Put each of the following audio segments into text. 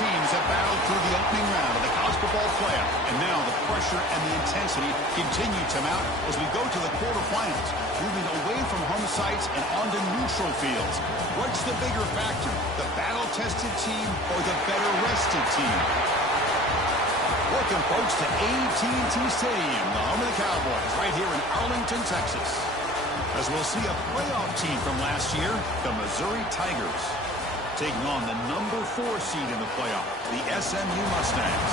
teams have battled through the opening round of the college football playoff, and now the pressure and the intensity continue to mount as we go to the quarterfinals, moving away from home sites and onto neutral fields. What's the bigger factor, the battle-tested team or the better-rested team? Welcome, folks, to AT&T Stadium, the home of the Cowboys, right here in Arlington, Texas. As we'll see a playoff team from last year, the Missouri Tigers, taking on the number 4 seed in the playoff, the SMU Mustangs.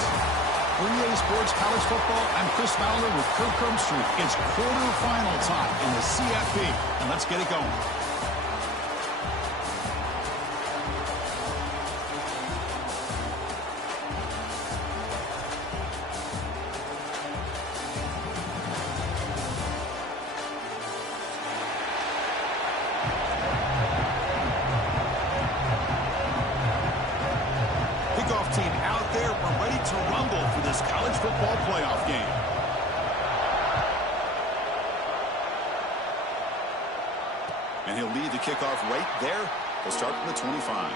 For EA Sports College Football, I'm Chris Fowler with Kirk Herbstreit. It's quarterfinal time in the CFP, and let's get it going. Team out there, we're ready to rumble for this college football playoff game. And he'll lead the kickoff right there. He'll start from the 25.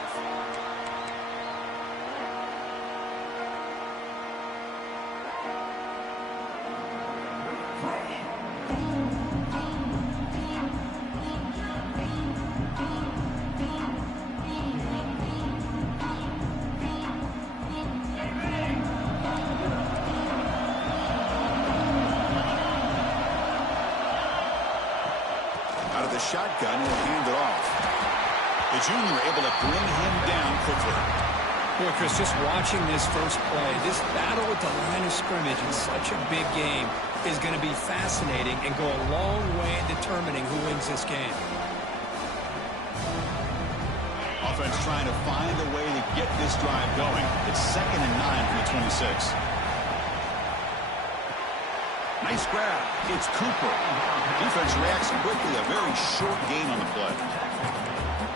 Shotgun will hand it off. The junior able to bring him down quickly. Boy, Chris, just watching this first play, this battle with the line of scrimmage in such a big game is going to be fascinating and go a long way in determining who wins this game. Offense trying to find a way to get this drive going. It's 2nd and 9 from the 26. Nice grab. It's Cooper. Defense reacts quickly. A very short gain on the play.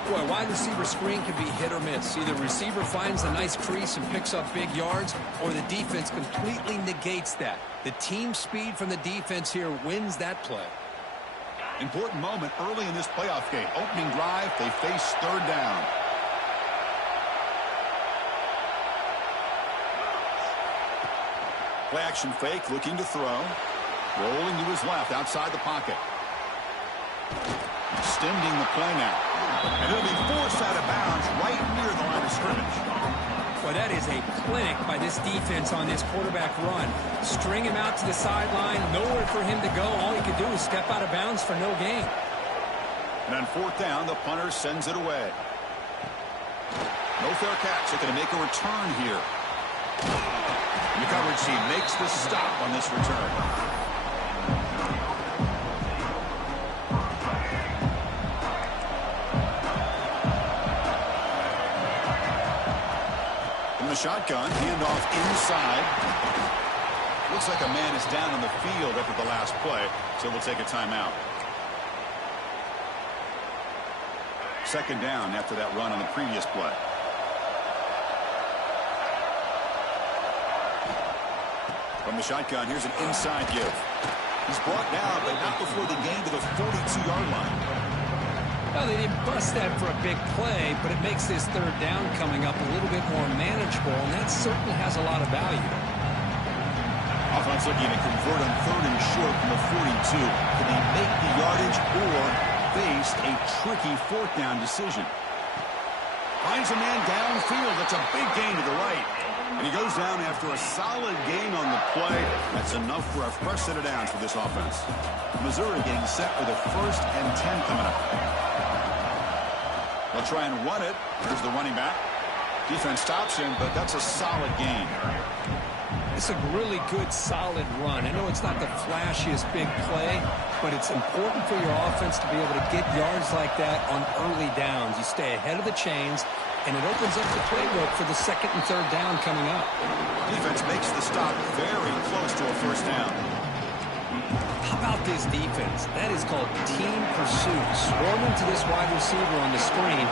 Boy, wide receiver screen can be hit or miss. Either receiver finds a nice crease and picks up big yards, or the defense completely negates that. The team speed from the defense here wins that play. Important moment early in this playoff game. Opening drive, they face 3rd down. Play action fake, looking to throw. Rolling to his left, outside the pocket. Extending the play now. And it'll be forced out of bounds right near the line of scrimmage. Well, that is a clinic by this defense on this quarterback run. String him out to the sideline, nowhere for him to go. All he could do is step out of bounds for no gain. And on 4th down, the punter sends it away. No fair catch. They're going to make a return here. The coverage team makes the stop on this return. From the shotgun, handoff inside. Looks like a man is down on the field after the last play, so we'll take a timeout. 2nd down after that run on the previous play. From the shotgun, here's an inside give. He's brought down, but not before the gain to the 42-yard line. Well, they didn't bust that for a big play, but it makes this 3rd down coming up a little bit more manageable, and that certainly has a lot of value. Offense looking to convert on 3rd and short from the 42. Can they make the yardage or face a tricky 4th down decision? Finds a man downfield. That's a big gain to the right. And he goes down after a solid gain on the play. That's enough for a fresh set of downs for this offense. Missouri getting set for the 1st and 10 coming up. They'll try and run it. Here's the running back. Defense stops him, but that's a solid gain. It's a really good, solid run. I know it's not the flashiest big play, but it's important for your offense to be able to get yards like that on early downs. You stay ahead of the chains, and it opens up the playbook for the 2nd and 3rd down coming up. Defense makes the stop very close to a 1st down. How about this defense? That is called team pursuit. Swarming to this wide receiver on the screen,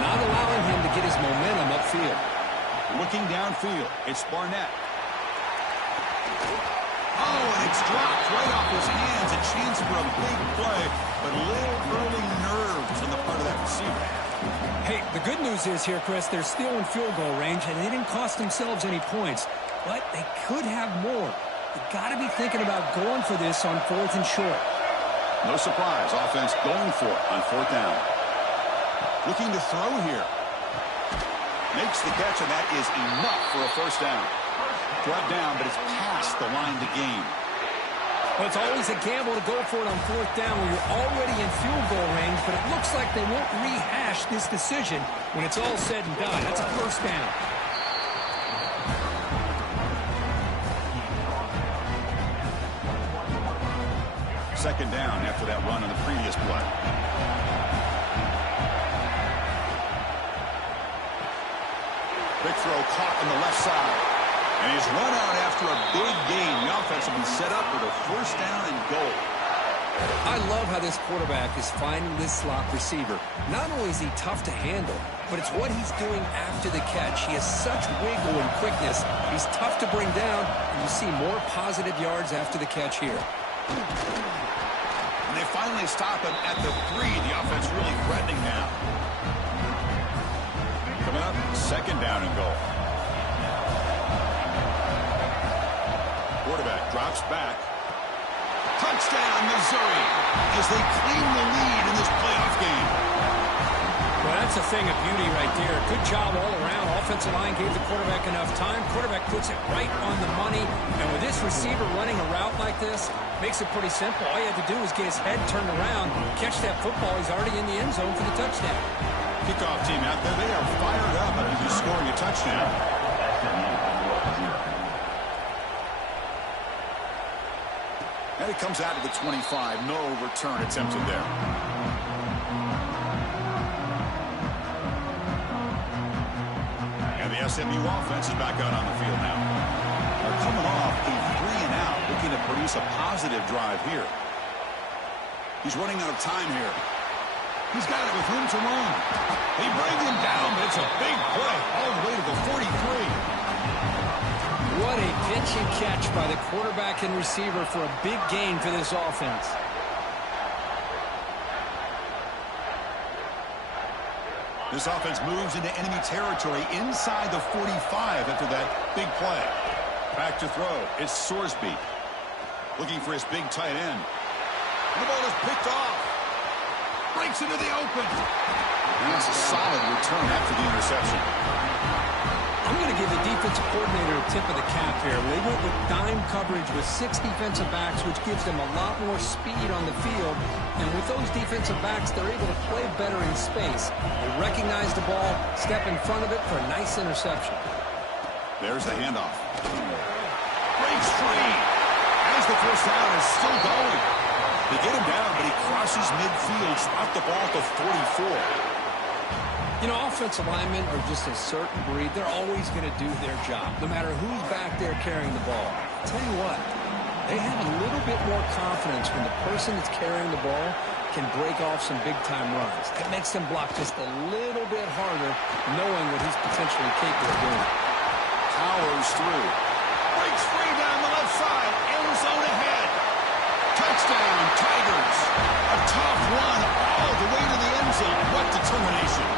not allowing him to get his momentum upfield. Looking downfield, it's Barnett. Oh, and it's dropped right off his hands. A chance for a big play, but a little early nerves on the part of that receiver. Hey, the good news is here, Chris, they're still in field goal range, and they didn't cost themselves any points. But they could have more. You've got to be thinking about going for this on 4th and short. No surprise, offense going for it on 4th down. Looking to throw here. Makes the catch, and that is enough for a 1st down. Brought down, but it's past the line to gain. Well, it's always a gamble to go for it on 4th down when you're already in field goal range, but it looks like they won't rehash this decision when it's all said and done. That's a 1st down. Second down after that run on the previous play. Big throw caught on the left side. And he's run out after a big gain. The offense will be set up with a 1st down and goal. I love how this quarterback is finding this slot receiver. Not only is he tough to handle, but it's what he's doing after the catch. He has such wiggle and quickness. He's tough to bring down, and you see more positive yards after the catch here. And they finally stop him at the 3. The offense really threatening now. Coming up, 2nd down and goal. Quarterback drops back. Touchdown, Missouri, as they claim the lead in this playoff game. Well, that's a thing of beauty right there. Good job all around. Offensive line gave the quarterback enough time. Quarterback puts it right on the money. And with this receiver running a route like this, makes it pretty simple. All you have to do is get his head turned around, catch that football. He's already in the end zone for the touchdown. Kickoff team out there, they are fired up after just scoring a touchdown. And it comes out of the 25. No return attempted there. And the SMU offense is back out on the field now. They're coming off a 3-and-out, looking to produce a positive drive here. He's running out of time here. He's got it with room to run. They bring him down, but it's a big play all the way to the 43. What a pitch and catch by the quarterback and receiver for a big gain for this offense. This offense moves into enemy territory inside the 45 after that big play. Back to throw. It's Sorsby looking for his big tight end. And the ball is picked off. Breaks into the open. And that's a solid return after the interception. I'm going to give the defensive coordinator a tip of the cap here. They went with dime coverage with 6 defensive backs, which gives them a lot more speed on the field. And with those defensive backs, they're able to play better in space. They recognize the ball, step in front of it for a nice interception. There's the handoff. Breaks free. As the 1st down is still going. They get him down, but he crosses midfield, spot the ball at the 44. You know, offensive linemen are just a certain breed. They're always going to do their job, no matter who's back there carrying the ball. I'll tell you what, they have a little bit more confidence when the person that's carrying the ball can break off some big-time runs. It makes them block just a little bit harder, knowing what he's potentially capable of doing. Powers through. Breaks free down the left side. End zone ahead. Touchdown, Tigers. A tough run all the way to the end zone. What determination.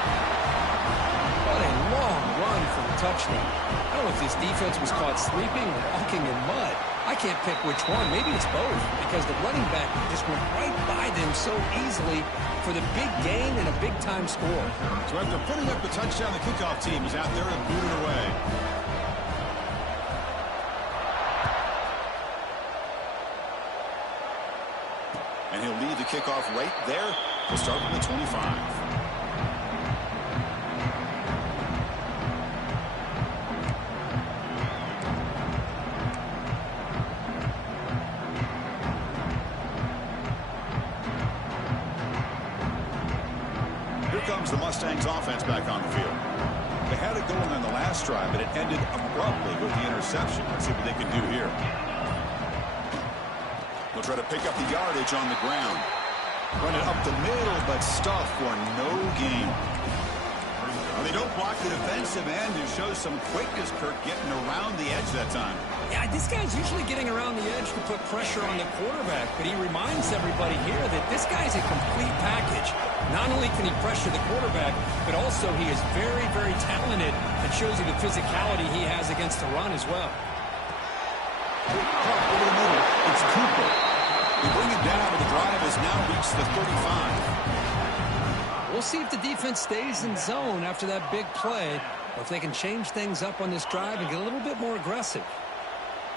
What a long run for the touchdown. I don't know if this defense was caught sleeping or walking in mud. I can't pick which one. Maybe it's both, because the running back just went right by them so easily for the big gain and a big-time score. So after putting up the touchdown, the kickoff team is out there to boot it away. And he'll leave the kickoff right there. We'll start from the 25. Here comes the Mustangs offense back on the field. They had it going on the last drive, but it ended abruptly with the interception. Let's see what they can do here. They'll try to pick up the yardage on the ground. Run it up the middle, but stuffed for no gain. Well, they don't block the defensive end and show some quickness, Kirk, getting around the edge that time. Yeah, this guy's usually getting around the edge to put pressure on the quarterback, but he reminds everybody here that this guy's a complete package. Not only can he pressure the quarterback, but also he is very, very talented and shows you the physicality he has against the run as well. Over the middle, it's Cooper. They bring it down, but the drive has now reached the 35. We'll see if the defense stays in zone after that big play, or if they can change things up on this drive and get a little bit more aggressive.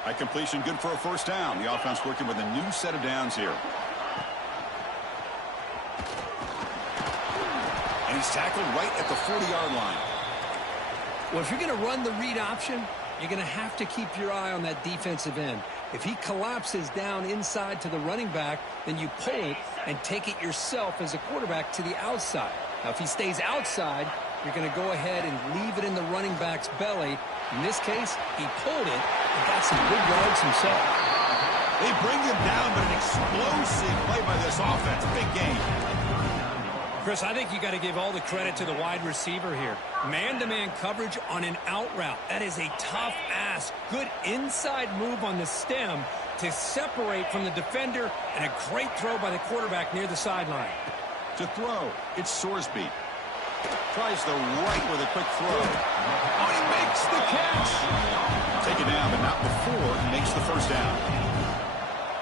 High completion, good for a first down. The offense working with a new set of downs here. And he's tackled right at the 40-yard line. Well, if you're going to run the read option, you're going to have to keep your eye on that defensive end. If he collapses down inside to the running back, then you pull it and take it yourself as a quarterback to the outside. Now, if he stays outside, you're going to go ahead and leave it in the running back's belly. In this case, he pulled it and got some good yards himself. They bring him down, but an explosive play by this offense. Big game. Chris, I think you got to give all the credit to the wide receiver here. Man-to-man coverage on an out route. That is a tough ask. Good inside move on the stem to separate from the defender, and a great throw by the quarterback near the sideline. To throw, it's Sorsby. Tries the right with a quick throw. Oh, he makes the catch. Take it down, but not before he makes the first down.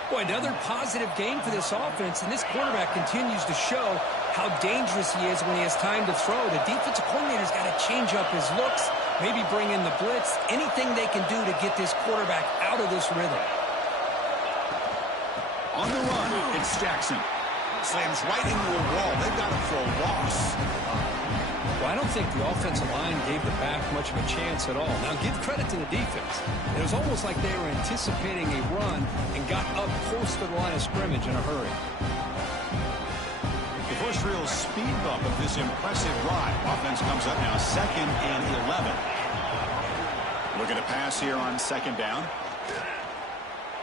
Boy, another positive game for this offense, and this quarterback continues to show how dangerous he is when he has time to throw. The defensive coordinator's got to change up his looks, maybe bring in the blitz, anything they can do to get this quarterback out of this rhythm. On the run, it's Jackson. Slams right into a wall. They've got him for a loss. Well, I don't think the offensive line gave the back much of a chance at all. Now, give credit to the defense. It was almost like they were anticipating a run and got up close to the line of scrimmage in a hurry. The first real speed bump of this impressive drive. Offense comes up now 2nd and 11. Looking to pass here on 2nd down.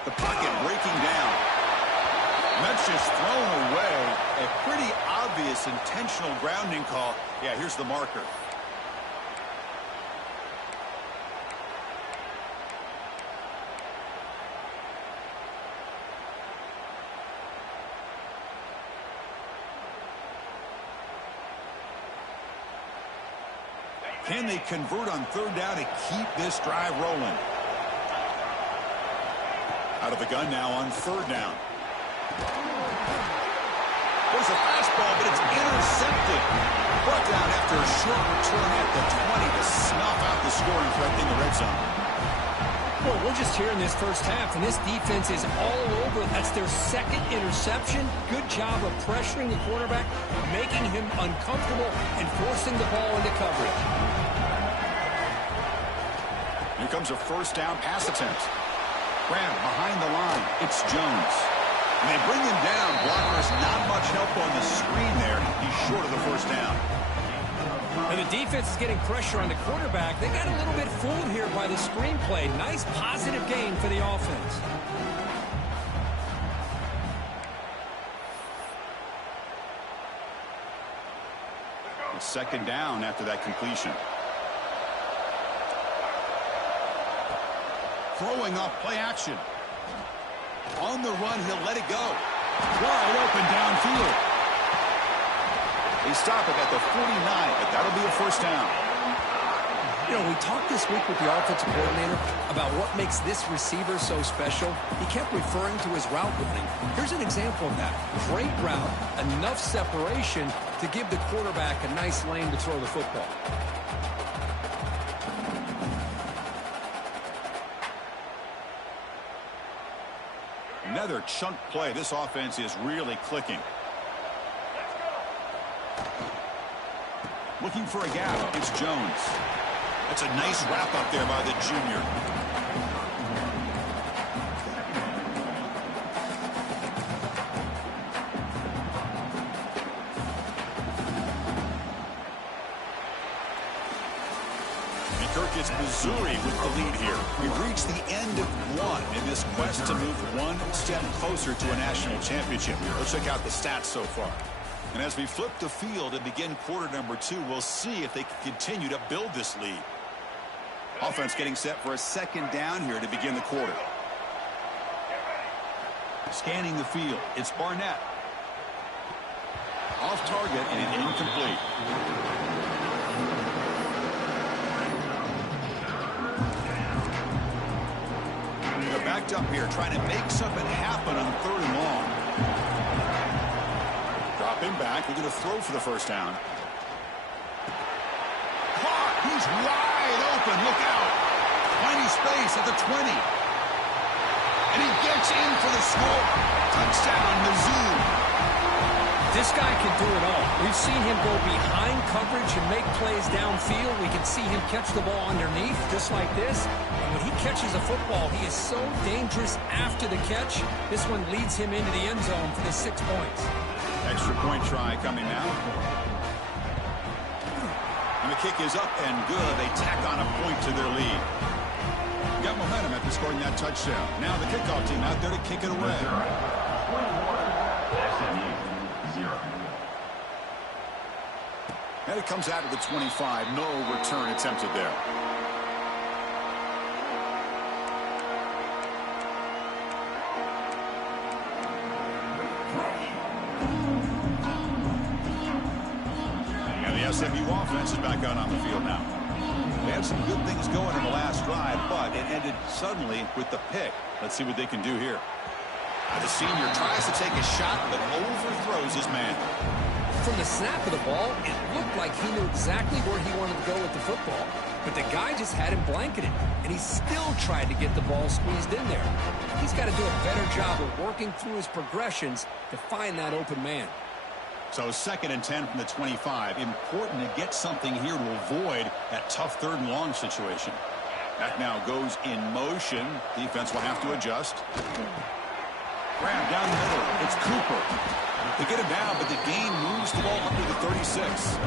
The pocket breaking down. That's just thrown away. A pretty obvious intentional grounding call. Yeah, here's the marker. Can they convert on 3rd down to keep this drive rolling? Out of the gun now on 3rd down. There's a fastball, but it's intercepted. Brought down after a short return at the 20 to snuff out the scoring threat in the red zone. Boy, we're just here in this first half, and this defense is all over. That's their 2nd interception. Good job of pressuring the quarterback, making him uncomfortable, and forcing the ball into coverage. Here comes a 1st down pass attempt. Graham behind the line. It's Jones. And they bring him down. Blockers not much help on the screen there. He's short of the 1st down. And the defense is getting pressure on the quarterback. They got a little bit fooled here by the screenplay. Nice positive gain for the offense. It's 2nd down after that completion. Throwing off play action. On the run, he'll let it go. Wide open downfield. They stop it at the 49, but that'll be a 1st down. You know, we talked this week with the offensive coordinator about what makes this receiver so special. He kept referring to his route running. Here's an example of that. Great route, enough separation to give the quarterback a nice lane to throw the football. Another chunk play. This offense is really clicking. Looking for a gap. It's Jones. That's a nice wrap up there by the junior. It's Missouri with the lead here. We've reached the end of one in this quest to move one step closer to a national championship. Let's check out the stats so far. And as we flip the field and begin quarter number 2, we'll see if they can continue to build this lead. Offense getting set for a second down here to begin the quarter. Scanning the field, it's Barnett. Off target and incomplete. They're backed up here trying to make something happen on 3rd and long. Drop him back. We're going to throw for the first down. Caught. He's wide open. Look out. Tiny space at the 20. And he gets in for the score. Touchdown, MIZZ. This guy can do it all. We've seen him go behind coverage and make plays downfield. We can see him catch the ball underneath just like this. And when he catches a football, he is so dangerous after the catch. This one leads him into the end zone for the 6 points. Extra point try coming now. And the kick is up and good. They tack on a point to their lead. Got momentum after scoring that touchdown. Now the kickoff team out there to kick it away. And it comes out of the 25. No return attempted there. And the SMU offense is back out on the field now. They had some good things going in the last drive, but it ended suddenly with the pick. Let's see what they can do here. The senior tries to take a shot, but overthrows his man. From the snap of the ball, it looked like he knew exactly where he wanted to go with the football. But the guy just had him blanketed, and he still tried to get the ball squeezed in there. He's got to do a better job of working through his progressions to find that open man. So 2nd and 10 from the 25. Important to get something here to avoid that tough 3rd and long situation. That now goes in motion. Defense will have to adjust. Grab down the middle. It's Cooper. They get him down, but the gain moves the ball up to the 36.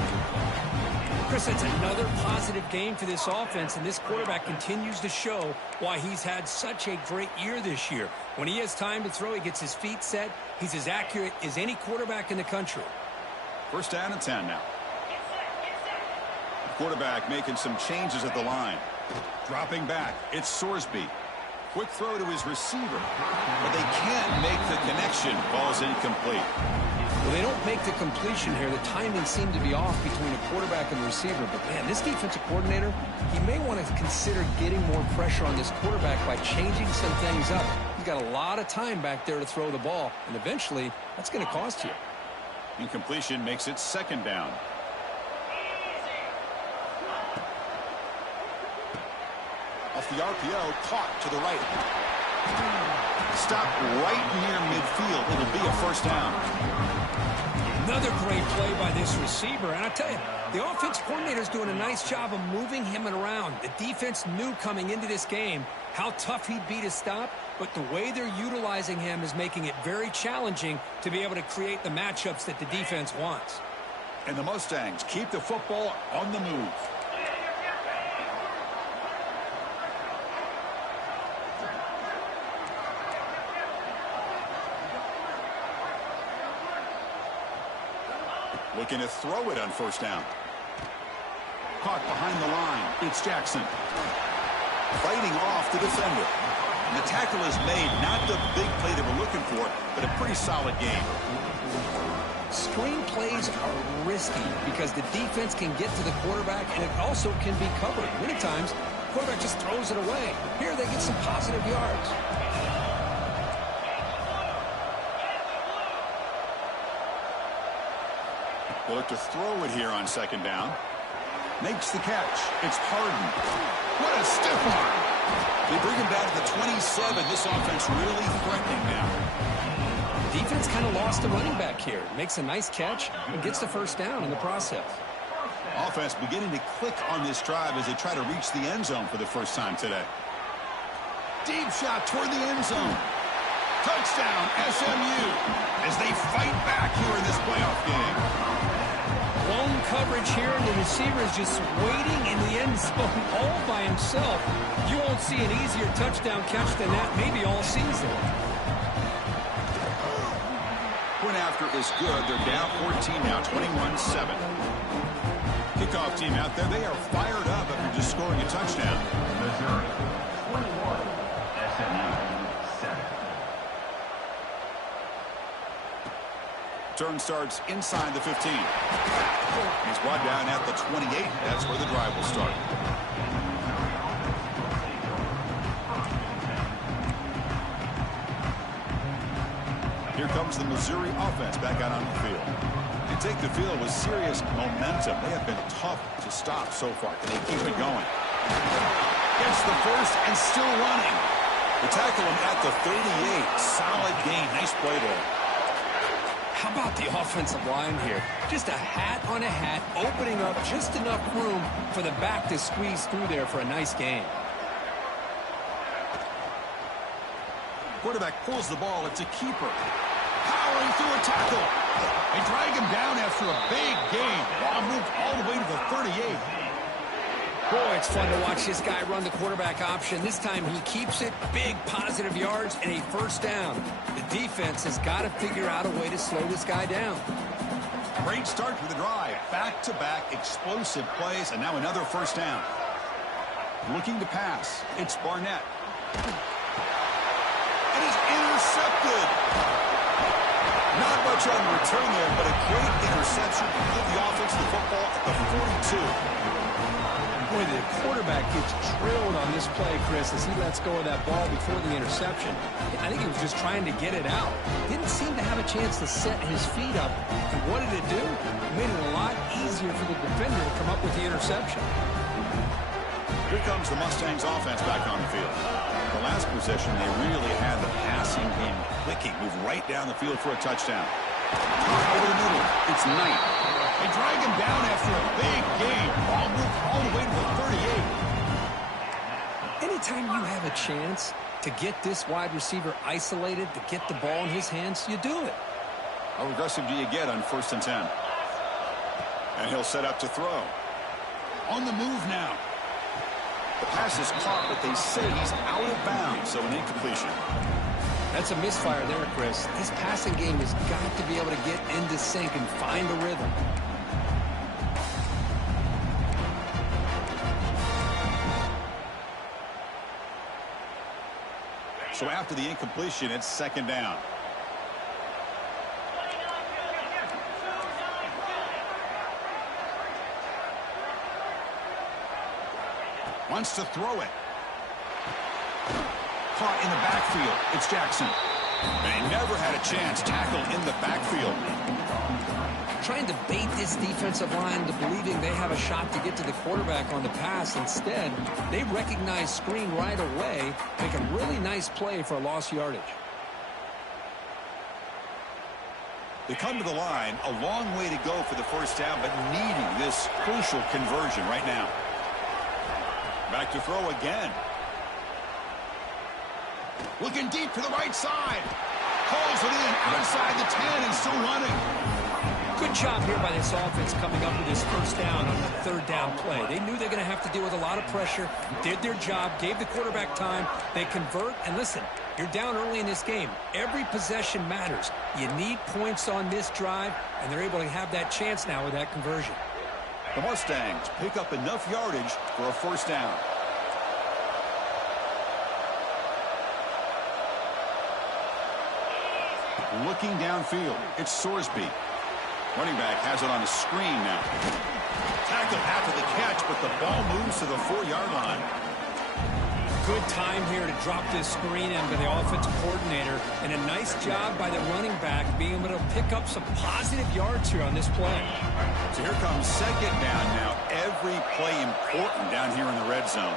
Chris, it's another positive game for this offense, and this quarterback continues to show why he's had such a great year this year. When he has time to throw, he gets his feet set. He's as accurate as any quarterback in the country. 1st down and 10 now. The quarterback making some changes at the line. Dropping back, it's Sorsby. Quick throw to his receiver, but they can't make the connection. Ball's incomplete. Well, they don't make the completion here. The timing seemed to be off between a quarterback and the receiver. But, man, this defensive coordinator, he may want to consider getting more pressure on this quarterback by changing some things up. He's got a lot of time back there to throw the ball, and eventually that's going to cost you. Incompletion makes it 2nd down. Off the RPO, caught to the right. Stop right near midfield. It'll be a 1st down. Another great play by this receiver. And I tell you, the offensive coordinator is doing a nice job of moving him around. The defense knew coming into this game how tough he'd be to stop, but the way they're utilizing him is making it very challenging to be able to create the matchups that the defense wants. And the Mustangs keep the football on the move. Looking to throw it on 1st down. Caught behind the line. It's Jackson. Fighting off the defender. And the tackle is made. Not the big play they were looking for, but a pretty solid game. Screen plays are risky because the defense can get to the quarterback, and it also can be covered. Many times, the quarterback just throws it away. Here, they get some positive yards. They look to throw it here on 2nd down. Makes the catch. It's Harden. What a stiff arm. They bring him down to the 27. This offense really threatening now. Defense kind of lost the running back here. Makes a nice catch and gets the 1st down in the process. Offense beginning to click on this drive as they try to reach the end zone for the first time today. Deep shot toward the end zone. Touchdown, SMU, as they fight back here in this playoff game. Lone coverage here, and the receiver is just waiting in the end zone all by himself. You won't see an easier touchdown catch than that maybe all season. 2.5 after is good. They're down 14 now, 21-7. Kickoff team out there, they are fired up after just scoring a touchdown. Missouri, 21, SMU, 7. Turn starts inside the 15. He's brought down at the 28. That's where the drive will start. Here comes the Missouri offense back out on the field. They take the field with serious momentum. They have been tough to stop so far. Can they keep it going? Gets the first and still running. They tackle him at the 38. Solid gain. Nice play there. How about the offensive line here? Just a hat on a hat, opening up just enough room for the back to squeeze through there for a nice gain. Quarterback pulls the ball. It's a keeper. Powering through a tackle. They drag him down after a big gain. Ball moved all the way to the 38. Boy, it's fun to watch this guy run the quarterback option. This time he keeps it, big positive yards, and a first down. The defense has got to figure out a way to slow this guy down. Great start to the drive. Back-to-back explosive plays, and now another first down. Looking to pass. It's Barnett. And he's intercepted. Not much on the return there, but a great interception to give the offense the football at the 42. Boy, the quarterback gets drilled on this play, Chris, as he lets go of that ball before the interception. I think he was just trying to get it out. Didn't seem to have a chance to set his feet up. And what did it do? It made it a lot easier for the defender to come up with the interception. Here comes the Mustangs offense back on the field. The last possession, they really had the passing game clicking. Move right down the field for a touchdown. Over the middle, it's Knight. They drag him down after a big gain. Ball moved all the way to the 38. Anytime you have a chance to get this wide receiver isolated, to get the ball in his hands, you do it. How aggressive do you get on 1st and 10? And he'll set up to throw. On the move now. The pass is caught, but they say he's out of bounds, so an incompletion. That's a misfire there, Chris. This passing game has got to be able to get into sync and find a rhythm. So after the incompletion, it's 2nd down. Wants to throw it. Caught in the backfield. It's Jackson. And he never had a chance. Tackled in the backfield. Trying to bait this defensive line to believing they have a shot to get to the quarterback on the pass. Instead, they recognize screen right away, make a really nice play for a lost yardage. They come to the line, a long way to go for the first down, but needing this crucial conversion right now. Back to throw again. Looking deep to the right side. Calls it in outside the 10 and still running. Good job here by this offense coming up with this first down on the 3rd down play. They knew they're going to have to deal with a lot of pressure, did their job, gave the quarterback time. They convert, and listen, you're down early in this game. Every possession matters. You need points on this drive, and they're able to have that chance now with that conversion. The Mustangs pick up enough yardage for a first down. Looking downfield, it's Sorsby. Running back has it on the screen now. Tackled after the catch, but the ball moves to the 4-yard line. Good time here to drop this screen in by the offensive coordinator, and a nice job by the running back being able to pick up some positive yards here on this play. So here comes 2nd down now. Every play important down here in the red zone.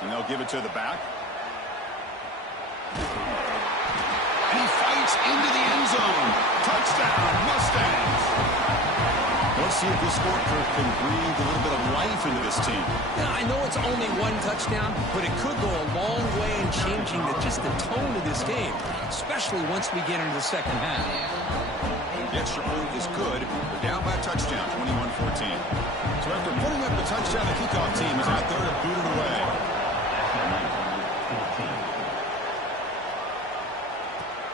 And they'll give it to the back. And he fights into the end zone. Touchdown, Mustangs. Let's see if this score can breathe a little bit of life into this team. Yeah, I know it's only one touchdown, but it could go a long way in changing just the tone of this game, especially once we get into the second half. The extra point is good. They're down by a touchdown, 21-14. So after putting up the touchdown, the kickoff team is out there to boot it away.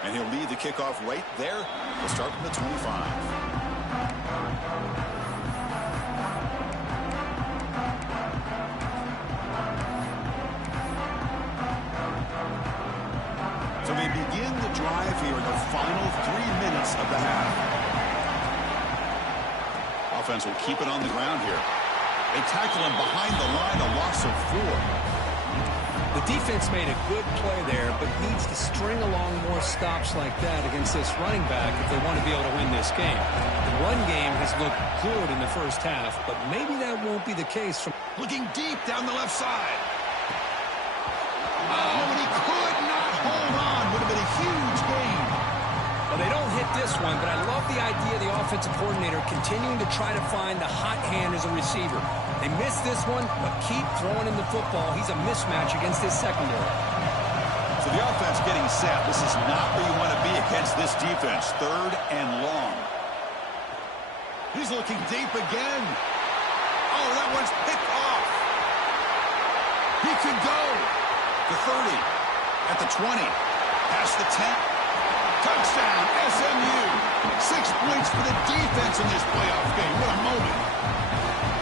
And he'll lead the kickoff right there. We'll start from the 25. So they begin the drive here in the final 3 minutes of the half. Offense will keep it on the ground here. They tackle him behind the line, a loss of 4. The defense made a good play there, but needs to string along more stops like that against this running back if they want to be able to win this game. The run game has looked good in the first half, but maybe that won't be the case. From looking deep down the left side. Oh, and he could not hold on. Would have been a huge gain. Well, they don't hit this one, but I love the idea of the offensive coordinator continuing to try to find the hot hand as a receiver. They missed this one, but keep throwing him the football. He's a mismatch against this secondary. So the offense getting set. This is not where you want to be against this defense. 3rd and long. He's looking deep again. Oh, that one's picked off. He could go. The 30, at the 20, past the 10. Touchdown, SMU. 6 points for the defense in this playoff game. What a moment.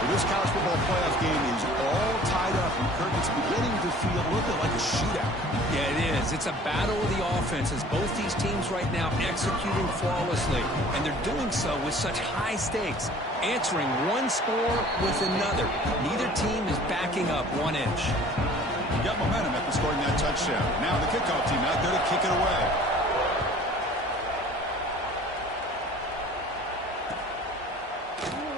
Well, this college football playoff game is all tied up. And Kirk, it's beginning to feel a little bit like a shootout. Yeah, it is. It's a battle of the offenses. Both these teams right now executing flawlessly, and they're doing so with such high stakes, answering one score with another. Neither team is backing up 1 inch. Got momentum after scoring that touchdown. Now the kickoff team out there to kick it away.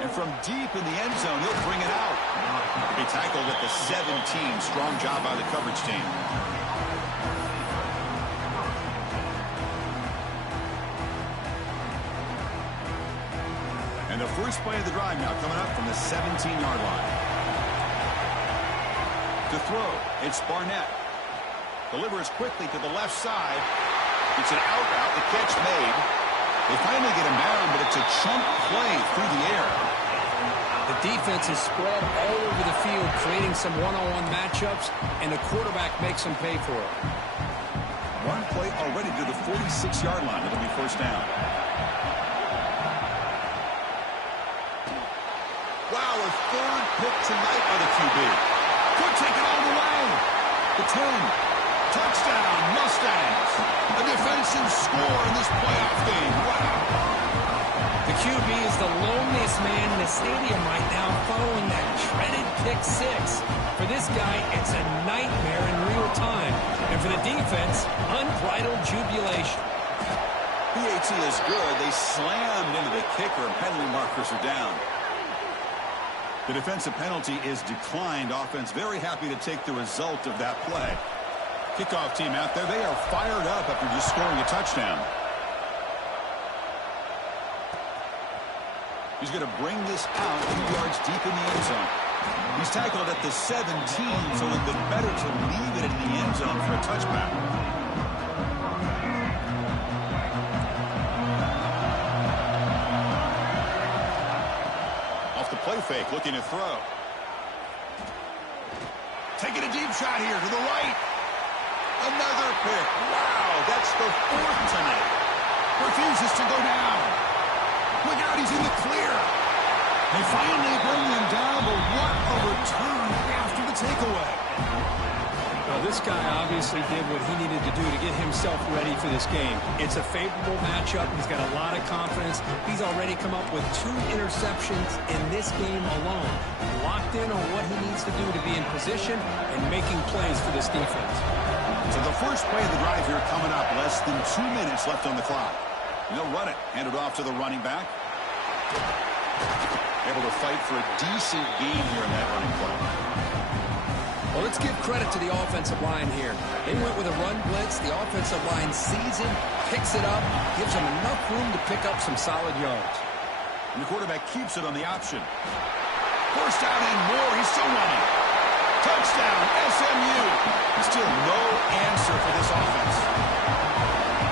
And from deep in the end zone, he'll bring it out. He tackled at the 17. Strong job by the coverage team. And the first play of the drive now coming up from the 17-yard line. To throw, it's Barnett. Delivers quickly to the left side. It's an out route, the catch made. They finally get him down, but it's a chunk play through the air. The defense is spread all over the field, creating some one-on-one matchups, and the quarterback makes them pay for it. One play already to the 46-yard line. It'll be first down. Wow, a 3rd pick tonight by the QB. Could take it all the way. The 10. Touchdown, Mustangs. A defensive score in this playoff game. Wow. The QB is the loneliest man in the stadium right now following that dreaded pick 6. For this guy, it's a nightmare in real time. And for the defense, unbridled jubilation. PAT is good. They slammed into the kicker, and penalty markers are down. The defensive penalty is declined. Offense very happy to take the result of that play. Kickoff team out there. They are fired up after just scoring a touchdown. He's going to bring this out 2 yards deep in the end zone. He's tackled at the 17, so it would have been better to leave it in the end zone for a touchback. Play fake, looking to throw. Taking a deep shot here to the right. Another pick. Wow, that's the 4th tonight. Refuses to go down. Look out, he's in the clear. They finally bring him down, but what a return after the takeaway. Well, this guy obviously did what he needed to do to get himself ready for this game. It's a favorable matchup. He's got a lot of confidence. He's already come up with 2 interceptions in this game alone. Locked in on what he needs to do to be in position and making plays for this defense. So the first play of the drive here coming up. Less than 2 minutes left on the clock. And they'll run it. Hand it off to the running back. Able to fight for a decent gain here in that running play. Well, let's give credit to the offensive line here. They went with a run blitz. The offensive line sees him, picks it up, gives him enough room to pick up some solid yards. And the quarterback keeps it on the option. First down and more. He's still running. Touchdown, SMU. Still no answer for this offense.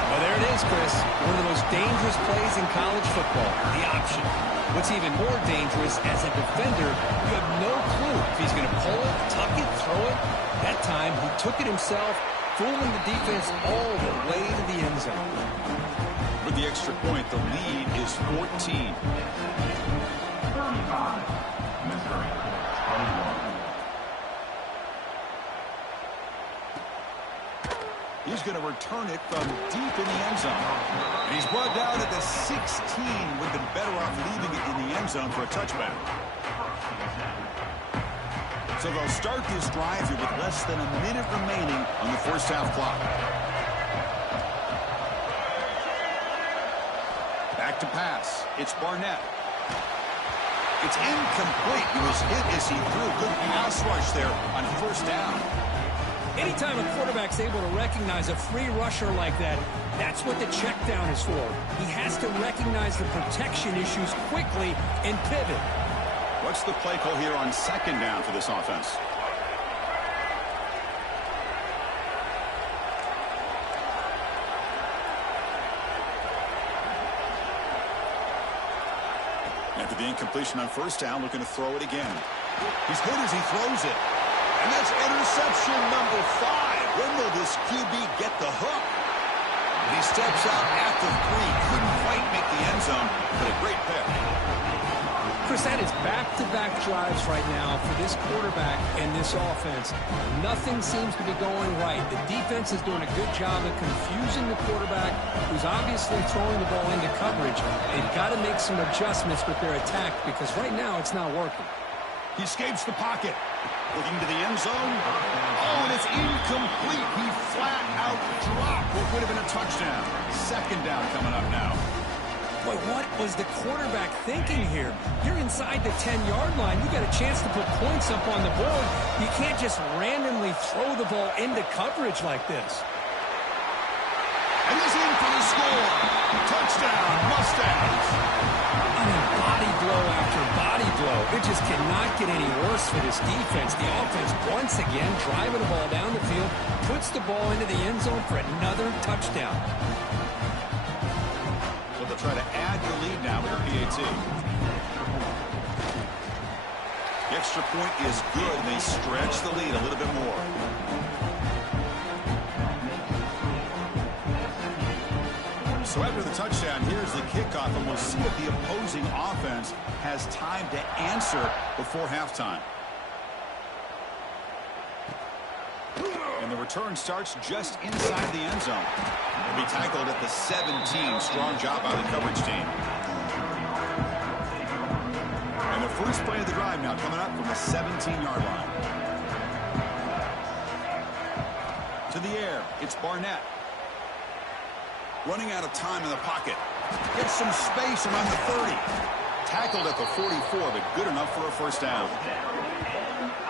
Well, there it is, Chris, one of the most dangerous plays in college football, the option. What's even more dangerous, as a defender, you have no clue if he's going to pull it, tuck it, throw it. That time, he took it himself, fooling the defense all the way to the end zone. With the extra point, the lead is 14. 35. Missouri, 21. He's going to return it from deep in the end zone. And he's brought down at the 16. Would have been better off leaving it in the end zone for a touchback. So they'll start this drive here with less than a minute remaining on the first half clock. Back to pass. It's Barnett. It's incomplete. He was hit as he threw a good pass rush there on first down. Anytime a quarterback's able to recognize a free rusher like that, that's what the check down is for. He has to recognize the protection issues quickly and pivot. What's the play call here on second down for this offense? After the incompletion on first down, looking to throw it again. He's hit as he throws it. And that's interception number 5. When will this QB get the hook? And he steps out at the 3. Couldn't quite make the end zone, but a great pick. Chris, that is back-to-back drives right now for this quarterback and this offense. Nothing seems to be going right. The defense is doing a good job of confusing the quarterback, who's obviously throwing the ball into coverage. They've got to make some adjustments with their attack because right now it's not working. He escapes the pocket. Looking to the end zone. Oh, and it's incomplete. He flat out dropped what would have been a touchdown. Second down coming up now. Boy, what was the quarterback thinking here? You're inside the 10-yard line. You got a chance to put points up on the board. You can't just randomly throw the ball into coverage like this. And he's in for the score. Touchdown, Mustangs. I mean, body blow after body blow. It just cannot get any worse for this defense. The offense, once again, driving the ball down the field, puts the ball into the end zone for another touchdown. So they'll try to add the lead now with their PAT. The extra point is good, and they stretch the lead a little bit more. So after the touchdown, here's the kickoff, and we'll see if the opposing offense has time to answer before halftime. And the return starts just inside the end zone. He'll be tackled at the 17. Strong job by the coverage team. And the first play of the drive now coming up from the 17-yard line. To the air, it's Barnett. Running out of time in the pocket. Gets some space around the 30. Tackled at the 44, but good enough for a first down.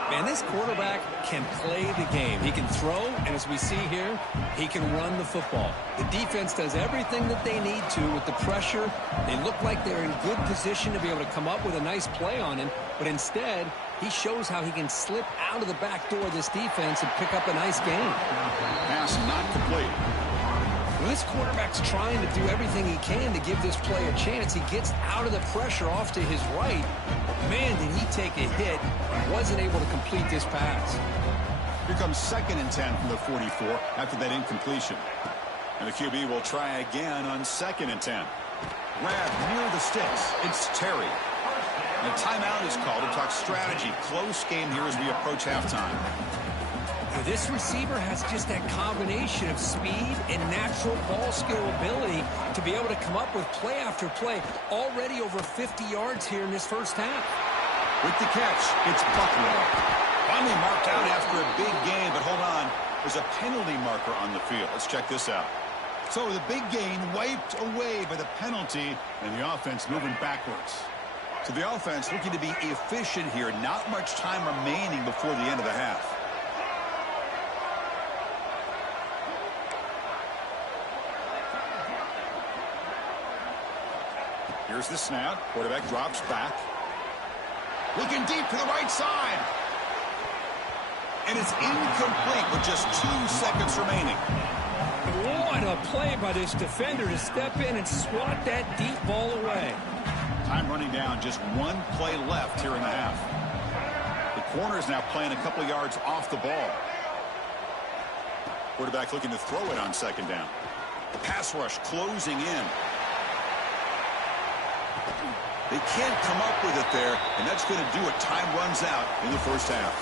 Man, this quarterback can play the game. He can throw, and as we see here, he can run the football. The defense does everything that they need to with the pressure. They look like they're in good position to be able to come up with a nice play on him, but instead, he shows how he can slip out of the back door of this defense and pick up a nice gain. Pass not complete. Well, this quarterback's trying to do everything he can to give this play a chance. He gets out of the pressure off to his right. Man, did he take a hit. Wasn't able to complete this pass. Here comes 2nd and 10 from the 44 after that incompletion. And the QB will try again on 2nd and 10. Grab near the sticks. It's Terry. And a timeout is called to talk strategy. Close game here as we approach halftime. This receiver has just that combination of speed and natural ball skill ability to be able to come up with play after play. Already over 50 yards here in this first half. With the catch, it's Buckner. Finally marked out after a big gain, but hold on. There's a penalty marker on the field. Let's check this out. So the big gain wiped away by the penalty, and the offense moving backwards. So the offense looking to be efficient here. Not much time remaining before the end of the half. Here's the snap. Quarterback drops back. Looking deep to the right side. And it's incomplete with just 2 seconds remaining. What a play by this defender to step in and swat that deep ball away. Time running down, just one play left here in the half. The corner is now playing a couple of yards off the ball. Quarterback looking to throw it on second down. The pass rush closing in. They can't come up with it there, and that's going to do it. Time runs out in the first half.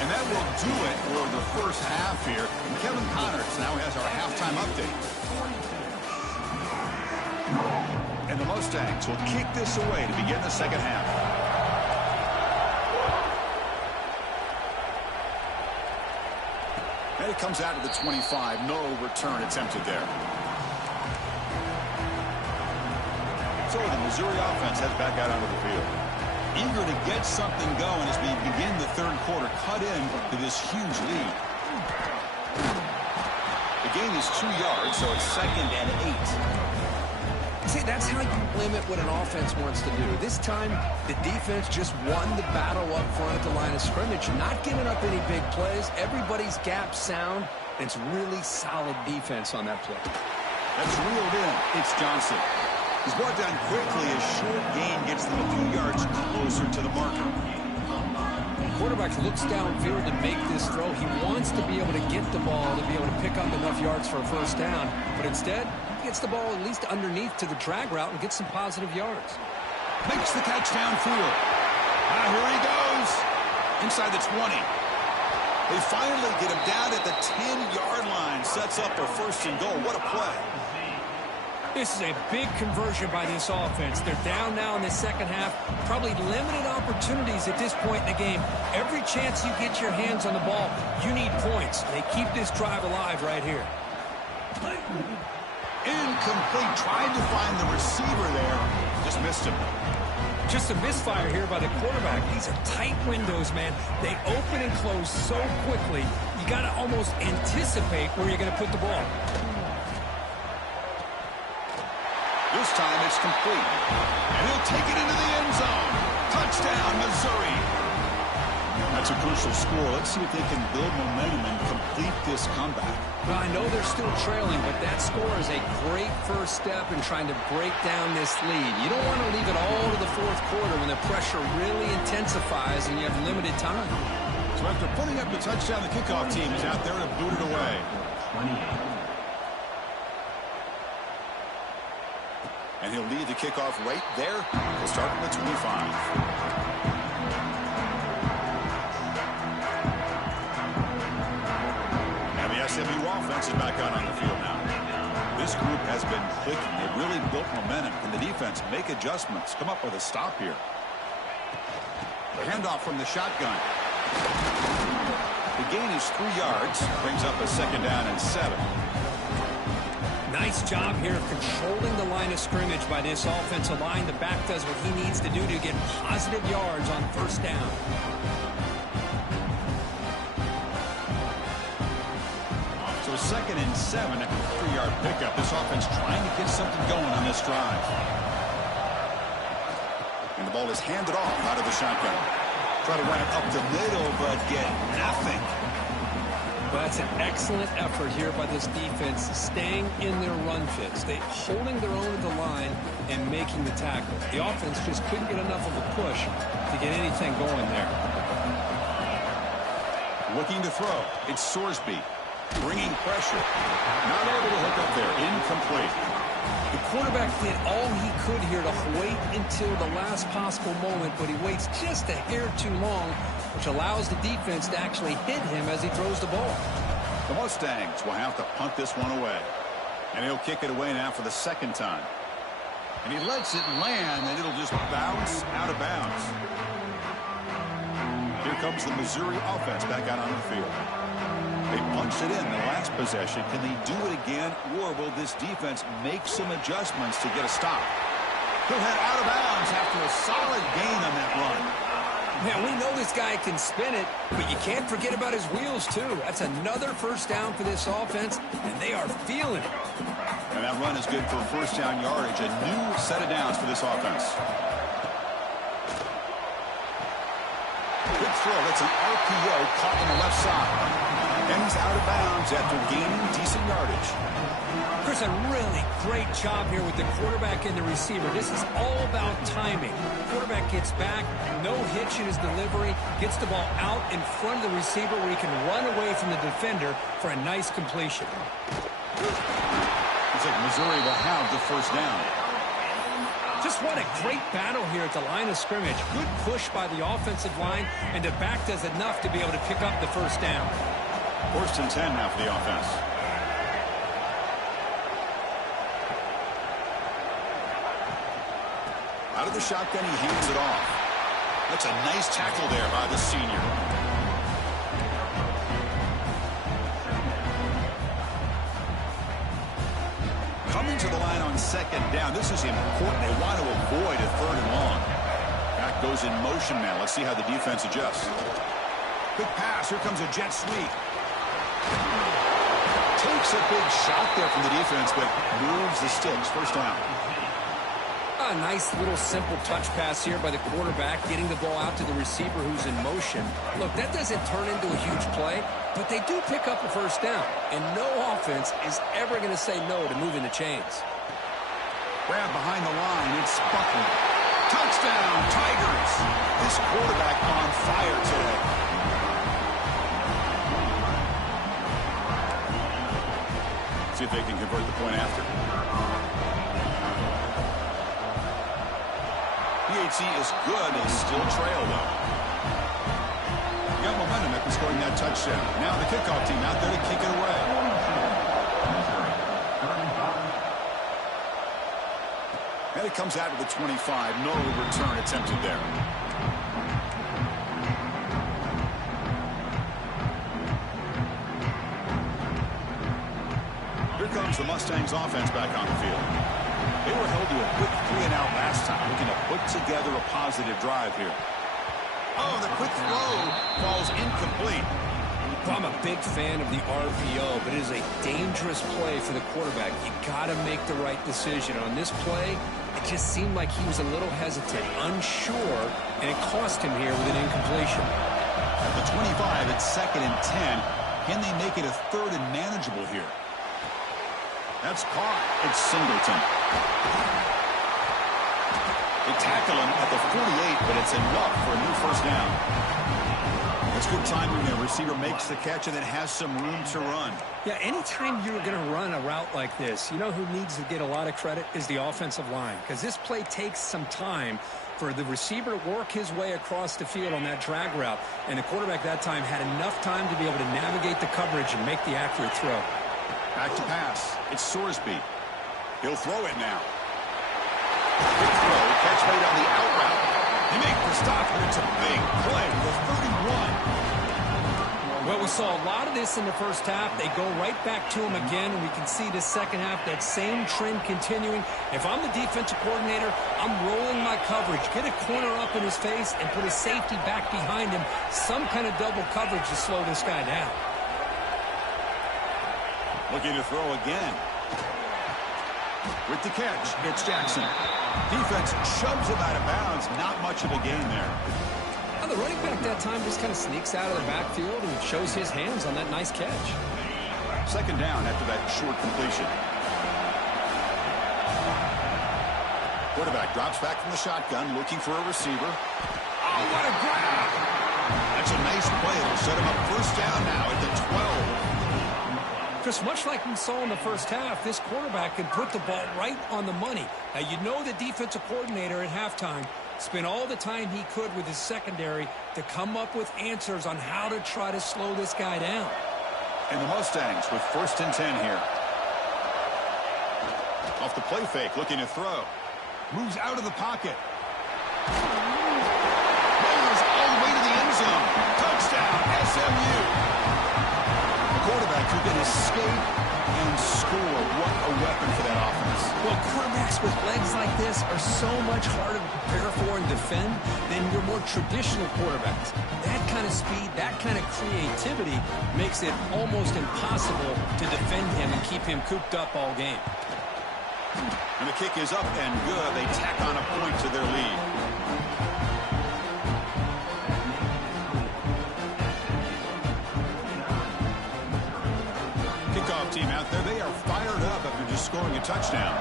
And that will do it for the first half here. And Kevin Connors now has our halftime update. And the Mustangs will kick this away to begin the second half. And it comes out to the 25. No return attempted there. So the Missouri offense heads back out onto the field. Eager to get something going as we begin the third quarter, cut in to this huge lead. The gain is 2 yards, so it's 2nd and 8. See, that's how you limit what an offense wants to do. This time, the defense just won the battle up front at the line of scrimmage, not giving up any big plays. Everybody's gap sound. It's really solid defense on that play. That's reeled in. It's Johnson. He's brought down quickly. A short gain gets them a few yards closer to the marker. The quarterback looks downfield to make this throw. He wants to be able to get the ball to be able to pick up enough yards for a first down. But instead, he gets the ball at least underneath to the drag route and gets some positive yards. Makes the catch downfield. Here he goes. Inside the 20. They finally get him down at the 10-yard line. Sets up a 1st and goal. What a play. This is a big conversion by this offense. They're down now in the second half. Probably limited opportunities at this point in the game. Every chance you get your hands on the ball, you need points. They keep this drive alive right here. Incomplete. Tried to find the receiver there. Just missed him. Just a misfire here by the quarterback. These are tight windows, man. They open and close so quickly. You got to almost anticipate where you're going to put the ball. This time it's complete. And he'll take it into the end zone. Touchdown, Missouri. That's a crucial score. Let's see if they can build momentum and complete this comeback. Well, I know they're still trailing, but that score is a great first step in trying to break down this lead. You don't want to leave it all to the fourth quarter when the pressure really intensifies and you have limited time. So after putting up the touchdown, the kickoff team is out there to boot it away. 28. And he'll lead the kickoff right there. He'll start from the 25. And the SMU offense is back out on the field now. This group has been clicking. They've really built momentum. Can the defense make adjustments? Come up with a stop here. The handoff from the shotgun. The gain is 3 yards. Brings up a 2nd down and 7. Nice job here of controlling the line of scrimmage by this offensive line. The back does what he needs to do to get positive yards on first down. So 2nd and 7 after a 3-yard pickup. This offense trying to get something going on this drive. And the ball is handed off out of the shotgun. Try to run it up the middle, but get nothing. But that's an excellent effort here by this defense, staying in their run fits. They holding their own at the line and making the tackle. The offense just couldn't get enough of a push to get anything going there. Looking to throw. It's Sorsby. Bringing pressure. Not able to hook up there. Incomplete. The quarterback did all he could here to wait until the last possible moment, but he waits just a hair too long, which allows the defense to actually hit him as he throws the ball. The Mustangs will have to punt this one away. And he'll kick it away now for the 2nd time. And he lets it land, and it'll just bounce out of bounds. Here comes the Missouri offense back out on the field. They punched it in the last possession. Can they do it again, or will this defense make some adjustments to get a stop? He'll head out of bounds after a solid gain on that run. Man, we know this guy can spin it, but you can't forget about his wheels, too. That's another first down for this offense, and they are feeling it. And that run is good for first down yardage. A new set of downs for this offense. Good throw. That's an RPO caught on the left side. And he's out of bounds after gaining decent yardage. Chris, a really great job here with the quarterback and the receiver. This is all about timing. Quarterback gets back, no hitch in his delivery, gets the ball out in front of the receiver where he can run away from the defender for a nice completion. Looks like Missouri will have the first down. Just what a great battle here at the line of scrimmage. Good push by the offensive line, and the back does enough to be able to pick up the first down. 1st and 10 now for the offense. Out of the shotgun, he hands it off. That's a nice tackle there by the senior. Coming to the line on 2nd down. This is important. They want to avoid a 3rd and long. Back goes in motion now. Let's see how the defense adjusts. Quick pass. Here comes a jet sweep. Takes a big shot there from the defense, but moves the sticks. First down. A nice little simple touch pass here by the quarterback, getting the ball out to the receiver who's in motion. Look, that doesn't turn into a huge play, but they do pick up a first down, and no offense is ever going to say no to moving the chains. Grab behind the line. It's Buckner. Touchdown, Tigers. This quarterback on fire today. See if they can convert the point after. PHC is good and still trail, though. Got momentum after scoring that touchdown. Now the kickoff team out there to kick it away. And it comes out to the 25. No return attempted there. Here comes the Mustangs offense back on the field. They were held to a quick 3-and-out last time, looking to put together a positive drive here. Oh, the quick throw falls incomplete. Well, I'm a big fan of the RPO, but it is a dangerous play for the quarterback. You got to make the right decision. On this play, it just seemed like he was a little hesitant, unsure, and it cost him here with an incompletion. At the 25, it's 2nd and 10. Can they make it a 3rd and manageable here? That's caught. It's Singleton. They tackle him at the 48, but it's enough for a new first down. It's good timing. The receiver makes the catch and then has some room to run. Yeah, anytime you're going to run a route like this, you know who needs to get a lot of credit is the offensive line, because this play takes some time for the receiver to work his way across the field on that drag route, and the quarterback that time had enough time to be able to navigate the coverage and make the accurate throw. Back to pass. It's Sorsby. He'll throw it now. Big throw. Catch made on the out route. They make the stop, but it's a big play with 31. Well, we saw a lot of this in the first half. They go right back to him again, and we can see the second half, that same trend continuing. If I'm the defensive coordinator, I'm rolling my coverage. Get a corner up in his face and put a safety back behind him. Some kind of double coverage to slow this guy down. Looking to throw again. With the catch, it's Jackson. Defense shoves him out of bounds. Not much of a gain there. Well, the running back that time just kind of sneaks out of the backfield and shows his hands on that nice catch. 2nd down after that short completion. Quarterback drops back from the shotgun, looking for a receiver. Oh, what a grab! That's a nice play. It'll set him up first down now at the 12. Just much like we saw in the first half, this quarterback can put the ball right on the money. Now, you know the defensive coordinator at halftime spent all the time he could with his secondary to come up with answers on how to try to slow this guy down. And the Mustangs with 1st and 10 here. Off the play fake, looking to throw. Moves out of the pocket. Rolls all the way to the end zone. Touchdown, SMU. Quarterback who can escape and score. What a weapon for that offense. Well, quarterbacks with legs like this are so much harder to prepare for and defend than your more traditional quarterbacks. That kind of speed, that kind of creativity makes it almost impossible to defend him and keep him cooped up all game. And the kick is up and good. They tack on a point to their lead. scoring a touchdown.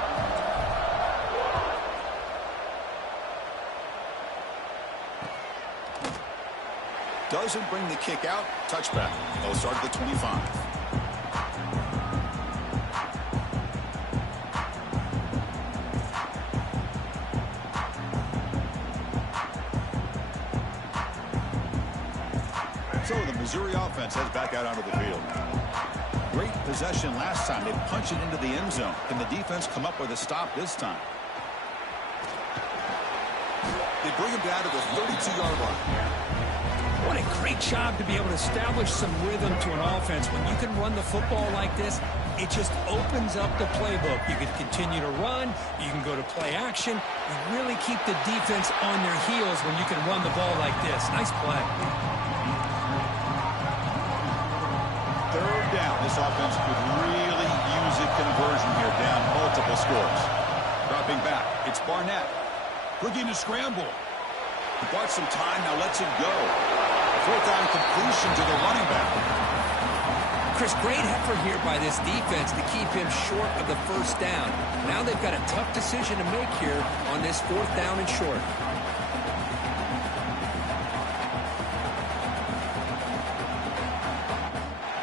Doesn't bring the kick out. Touchback. They'll start at the 25. So the Missouri offense heads back out onto the field. Great possession last time. They punch it into the end zone. Can the defense come up with a stop this time? They bring him down to the 32-yard line. What a great job to be able to establish some rhythm to an offense. When you can run the football like this, it just opens up the playbook. You can continue to run. You can go to play action. You really keep the defense on their heels when you can run the ball like this. Nice play. Third down. This offense could really use a conversion here, down multiple scores. Dropping back. It's Barnett. Looking to scramble. He bought some time. Now lets it go. Fourth down completion to the running back. Chris, great effort here by this defense to keep him short of the first down. Now they've got a tough decision to make here on this fourth down and short.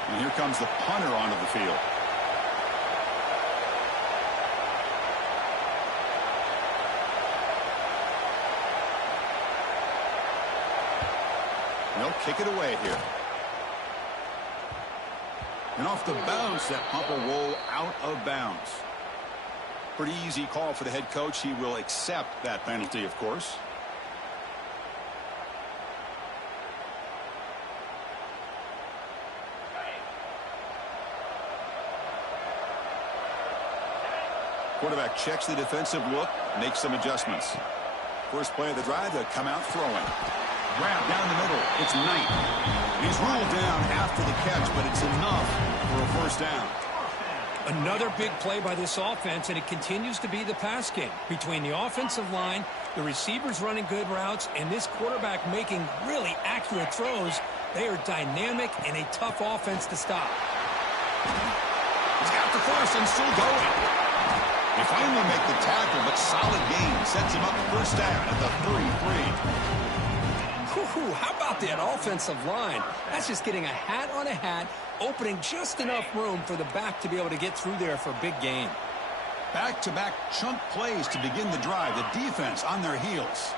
And here comes the punter onto the field. They'll kick it away here. And off the bounce, that pump will roll out of bounds. Pretty easy call for the head coach. He will accept that penalty, of course. Quarterback checks the defensive look, makes some adjustments. First play of the drive, they'll come out throwing. Grab down the middle. It's Knight. He's ruled down after the catch, but it's enough for a first down. Another big play by this offense, and it continues to be the pass game. Between the offensive line, the receivers running good routes, and this quarterback making really accurate throws, they are dynamic and a tough offense to stop. He's got the first and still going. They finally make the tackle, but solid gain sets him up first down at the 33. How about that offensive line? That's just getting a hat on a hat, opening just enough room for the back to be able to get through there for a big gain. Back-to-back chunk plays to begin the drive. The defense on their heels.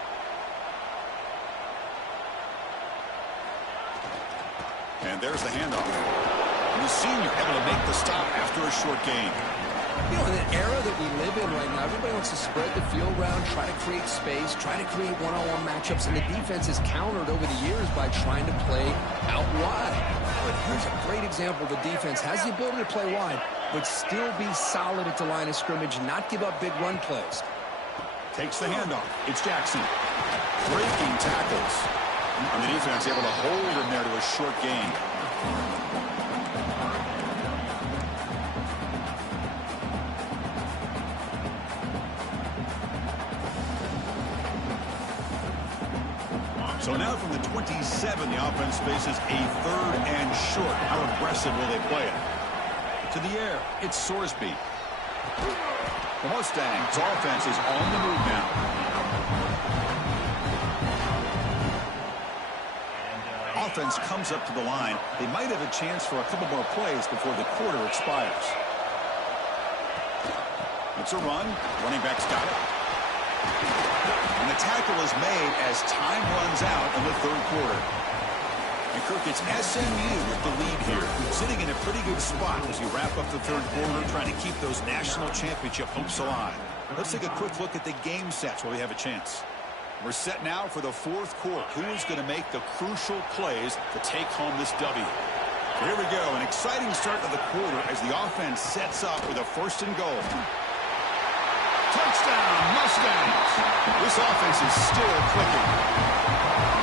And there's the handoff. And the senior able to make the stop after a short gain. You know, in the era that we live in right now, everybody wants to spread the field around, try to create space, try to create one-on-one matchups, and the defense is countered over the years by trying to play out wide. But here's a great example. The defense has the ability to play wide, but still be solid at the line of scrimmage, not give up big run plays. Takes the handoff. It's Jackson. Breaking tackles. And the defense able to hold him there to a short gain. So now from the 27, the offense faces a third and short. How aggressive will they play it? To the air, it's Sorsby. The Mustangs' offense is on the move now. Offense comes up to the line. They might have a chance for a couple more plays before the quarter expires. It's a run. Running back's got it. And the tackle is made as time runs out in the third quarter. And Kirk, it's SMU with the lead here, sitting in a pretty good spot as you wrap up the third quarter, trying to keep those national championship hopes alive. Let's take a quick look at the game sets while we have a chance. We're set now for the fourth quarter. Who is going to make the crucial plays to take home this W? So here we go, an exciting start to the quarter as the offense sets up with a first and goal. Touchdown, Mustangs! This offense is still clicking.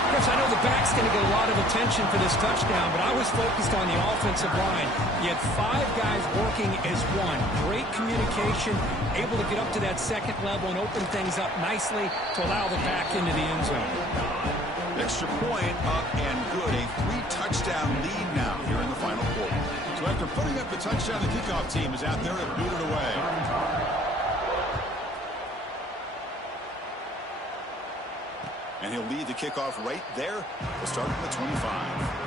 Chris, I know the back's going to get a lot of attention for this touchdown, but I was focused on the offensive line. You had 5 guys working as one. Great communication, able to get up to that second level and open things up nicely to allow the back into the end zone. Extra point up and good. A 3-touchdown lead now here in the final quarter. So So after putting up the touchdown, the kickoff team is out there to boot it away. And he'll lead the kickoff right there. We'll start from the 25.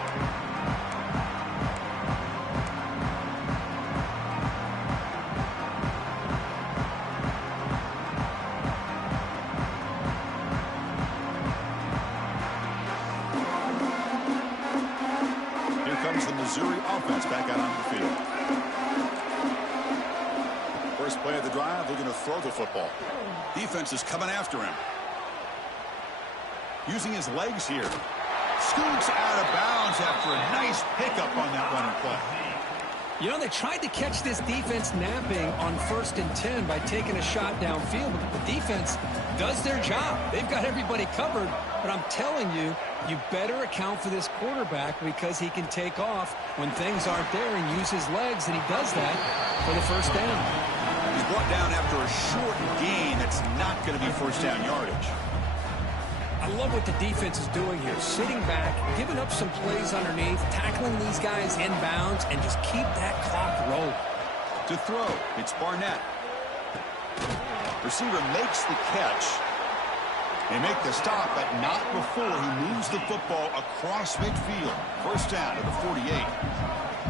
Missouri offense back out on the field. First play of the drive, they're going to throw the football. Defense is coming after him. Using his legs here. Scoots out of bounds after a nice pickup on that running play. You know, they tried to catch this defense napping on 1st and 10 by taking a shot downfield, but the defense does their job. They've got everybody covered, but I'm telling you, you better account for this quarterback because he can take off when things aren't there and use his legs, and he does that for the first down. He's brought down after a short gain that's not going to be first down yardage. I love what the defense is doing here. Sitting back, giving up some plays underneath, tackling these guys inbounds, and just keep that clock rolling. To throw, it's Barnett. Receiver makes the catch. They make the stop, but not before he moves the football across midfield. First down to the 48.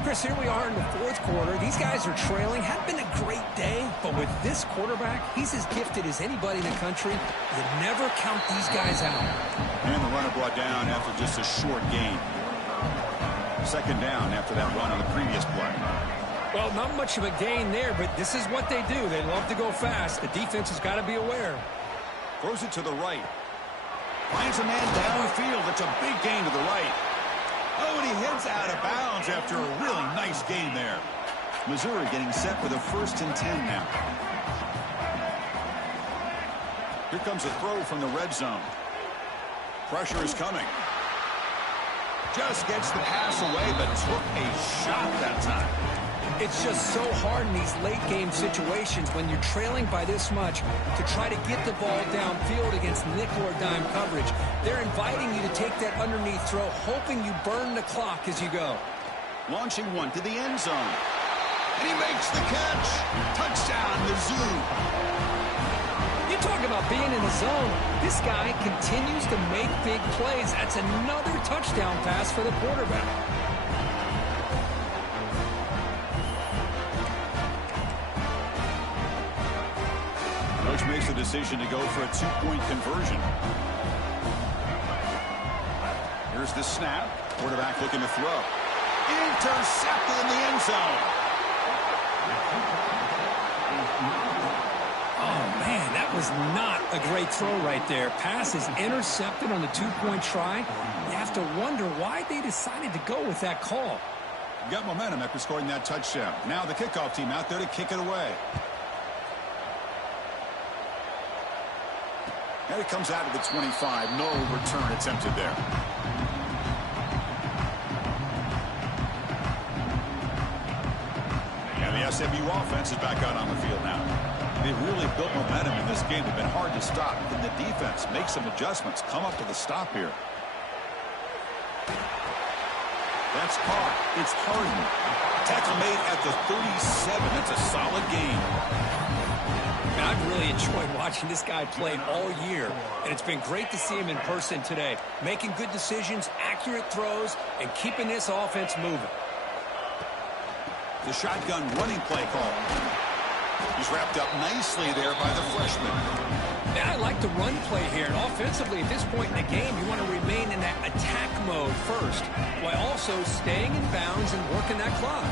Chris, here we are in the 4th quarter. These guys are trailing. Hadn't been a great day, but with this quarterback, he's as gifted as anybody in the country. You never count these guys out. And the runner brought down after just a short gain. Second down after that run on the previous play. Well, not much of a gain there, but this is what they do. They love to go fast. The defense has got to be aware. Throws it to the right. Finds a man downfield. It's a big gain to the right. Oh, and he heads out of bounds after a really nice gain there. Missouri getting set for the 1st and 10 now. Here comes a throw from the red zone. Pressure is coming. Just gets the pass away, but took a shot that time. It's just so hard in these late-game situations when you're trailing by this much to try to get the ball downfield against nickel or dime coverage. They're inviting you to take that underneath throw, hoping you burn the clock as you go. Launching one to the end zone. And he makes the catch. Touchdown, Mizzou. You talk about being in the zone. This guy continues to make big plays. That's another touchdown pass for the quarterback. Coach makes the decision to go for a 2-point conversion. Here's the snap. Quarterback looking to throw. Intercepted in the end zone. Oh, man, that was not a great throw right there. Pass is intercepted on the 2-point try. You have to wonder why they decided to go with that call. Got momentum after scoring that touchdown. Now the kickoff team out there to kick it away. And it comes out of the 25. No return attempted there. And the SMU offense is back out on the field now. They've really built momentum in this game. They've been hard to stop. Can the defense make some adjustments? Come up with a stop here. That's caught. It's Harden. Tackle made at the 37. It's a solid game. I've really enjoyed watching this guy play all year, and it's been great to see him in person today, making good decisions, accurate throws, and keeping this offense moving. The shotgun running play call. He's wrapped up nicely there by the freshman. Now, I like the run play here, and offensively at this point in the game, you want to remain in that attack mode first, while also staying in bounds and working that clock.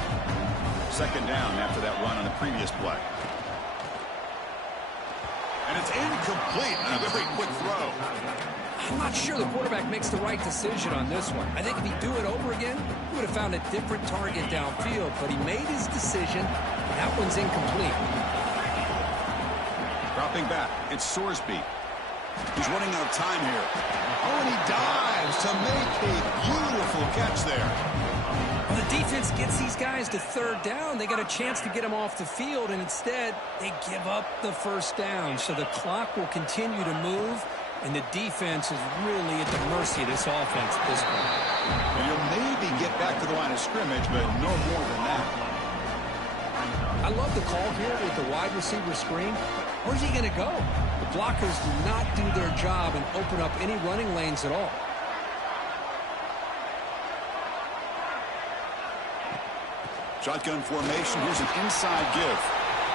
Second down after that run on the previous play. And it's incomplete on a very quick throw. I'm not sure the quarterback makes the right decision on this one. I think if he'd do it over again, he would have found a different target downfield, but he made his decision. That one's incomplete. Dropping back, it's Sorsby. He's running out of time here. Oh, and he dives to make a beautiful catch there. Well, the defense gets these guys to third down. They got a chance to get them off the field, and instead they give up the first down. So the clock will continue to move, and the defense is really at the mercy of this offense at this point. And you'll maybe get back to the line of scrimmage, but no more than that. I love the call here with the wide receiver screen. Where's he going to go? The blockers do not do their job and open up any running lanes at all. Shotgun formation. Here's an inside give.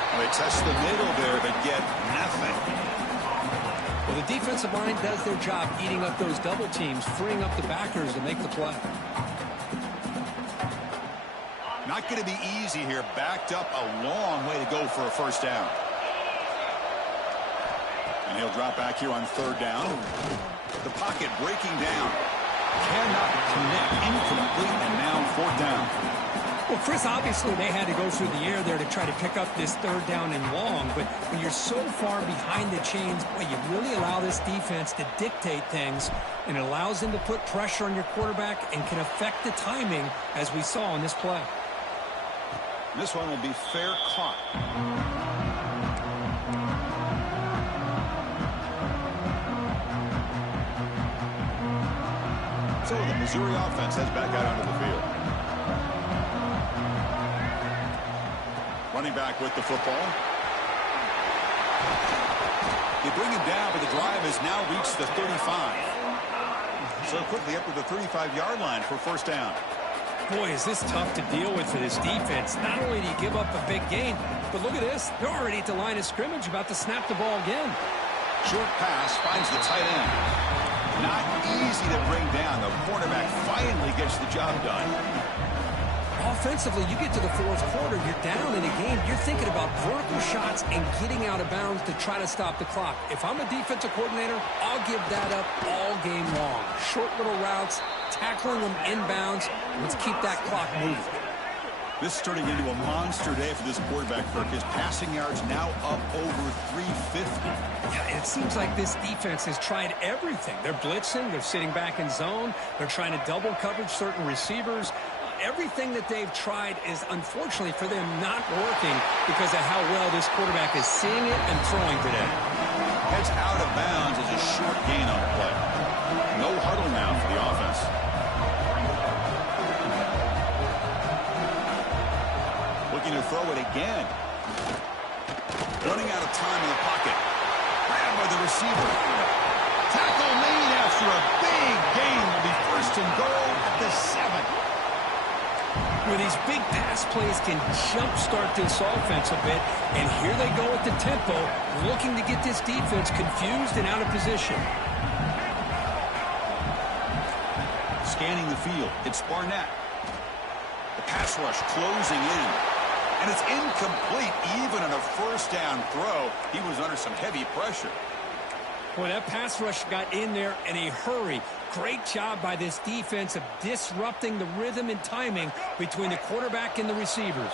Well, they test the middle there, but get nothing. Well, the defensive line does their job eating up those double teams, freeing up the backers to make the play. Not going to be easy here. Backed up a long way to go for a first down. And he'll drop back here on third down. The pocket breaking down. Cannot connect. Incomplete, and now fourth down. Well, Chris, obviously they had to go through the air there to try to pick up this third down and long, but when you're so far behind the chains, boy, you really allow this defense to dictate things, and it allows them to put pressure on your quarterback and can affect the timing, as we saw in this play. This one will be fair caught. So the Missouri offense heads back out onto the field. Running back with the football. They bring him down, but the drive has now reached the 35. So quickly up to the 35-yard line for first down. Boy, is this tough to deal with for this defense. Not only do you give up a big gain, but look at this. They're already at the line of scrimmage, about to snap the ball again. Short pass finds the tight end. Not easy to bring down. The cornerback finally gets the job done. Offensively, you get to the fourth quarter, you're down in a game. You're thinking about vertical shots and getting out of bounds to try to stop the clock. If I'm a defensive coordinator, I'll give that up all game long. Short little routes, tackling them inbounds. Let's keep that clock moving. This is turning into a monster day for this quarterback, Kirk. His passing yards now up over 350. Yeah, it seems like this defense has tried everything. They're blitzing, they're sitting back in zone, they're trying to double coverage certain receivers. Everything that they've tried is, unfortunately for them, not working because of how well this quarterback is seeing it and throwing today. Heads out of bounds as a short gain on the play. No huddle now for the offense. Looking to throw it again. Running out of time in the pocket. Grabbed by the receiver. Tackle made after a big gain. Will be first and goal at the 7. Where these big pass plays can jumpstart this offense a bit, and here they go at the tempo, looking to get this defense confused and out of position. Scanning the field, it's Barnett. The pass rush closing in, and it's incomplete. Even on a first down throw, he was under some heavy pressure. Boy, that pass rush got in there in a hurry. Great job by this defense of disrupting the rhythm and timing between the quarterback and the receivers.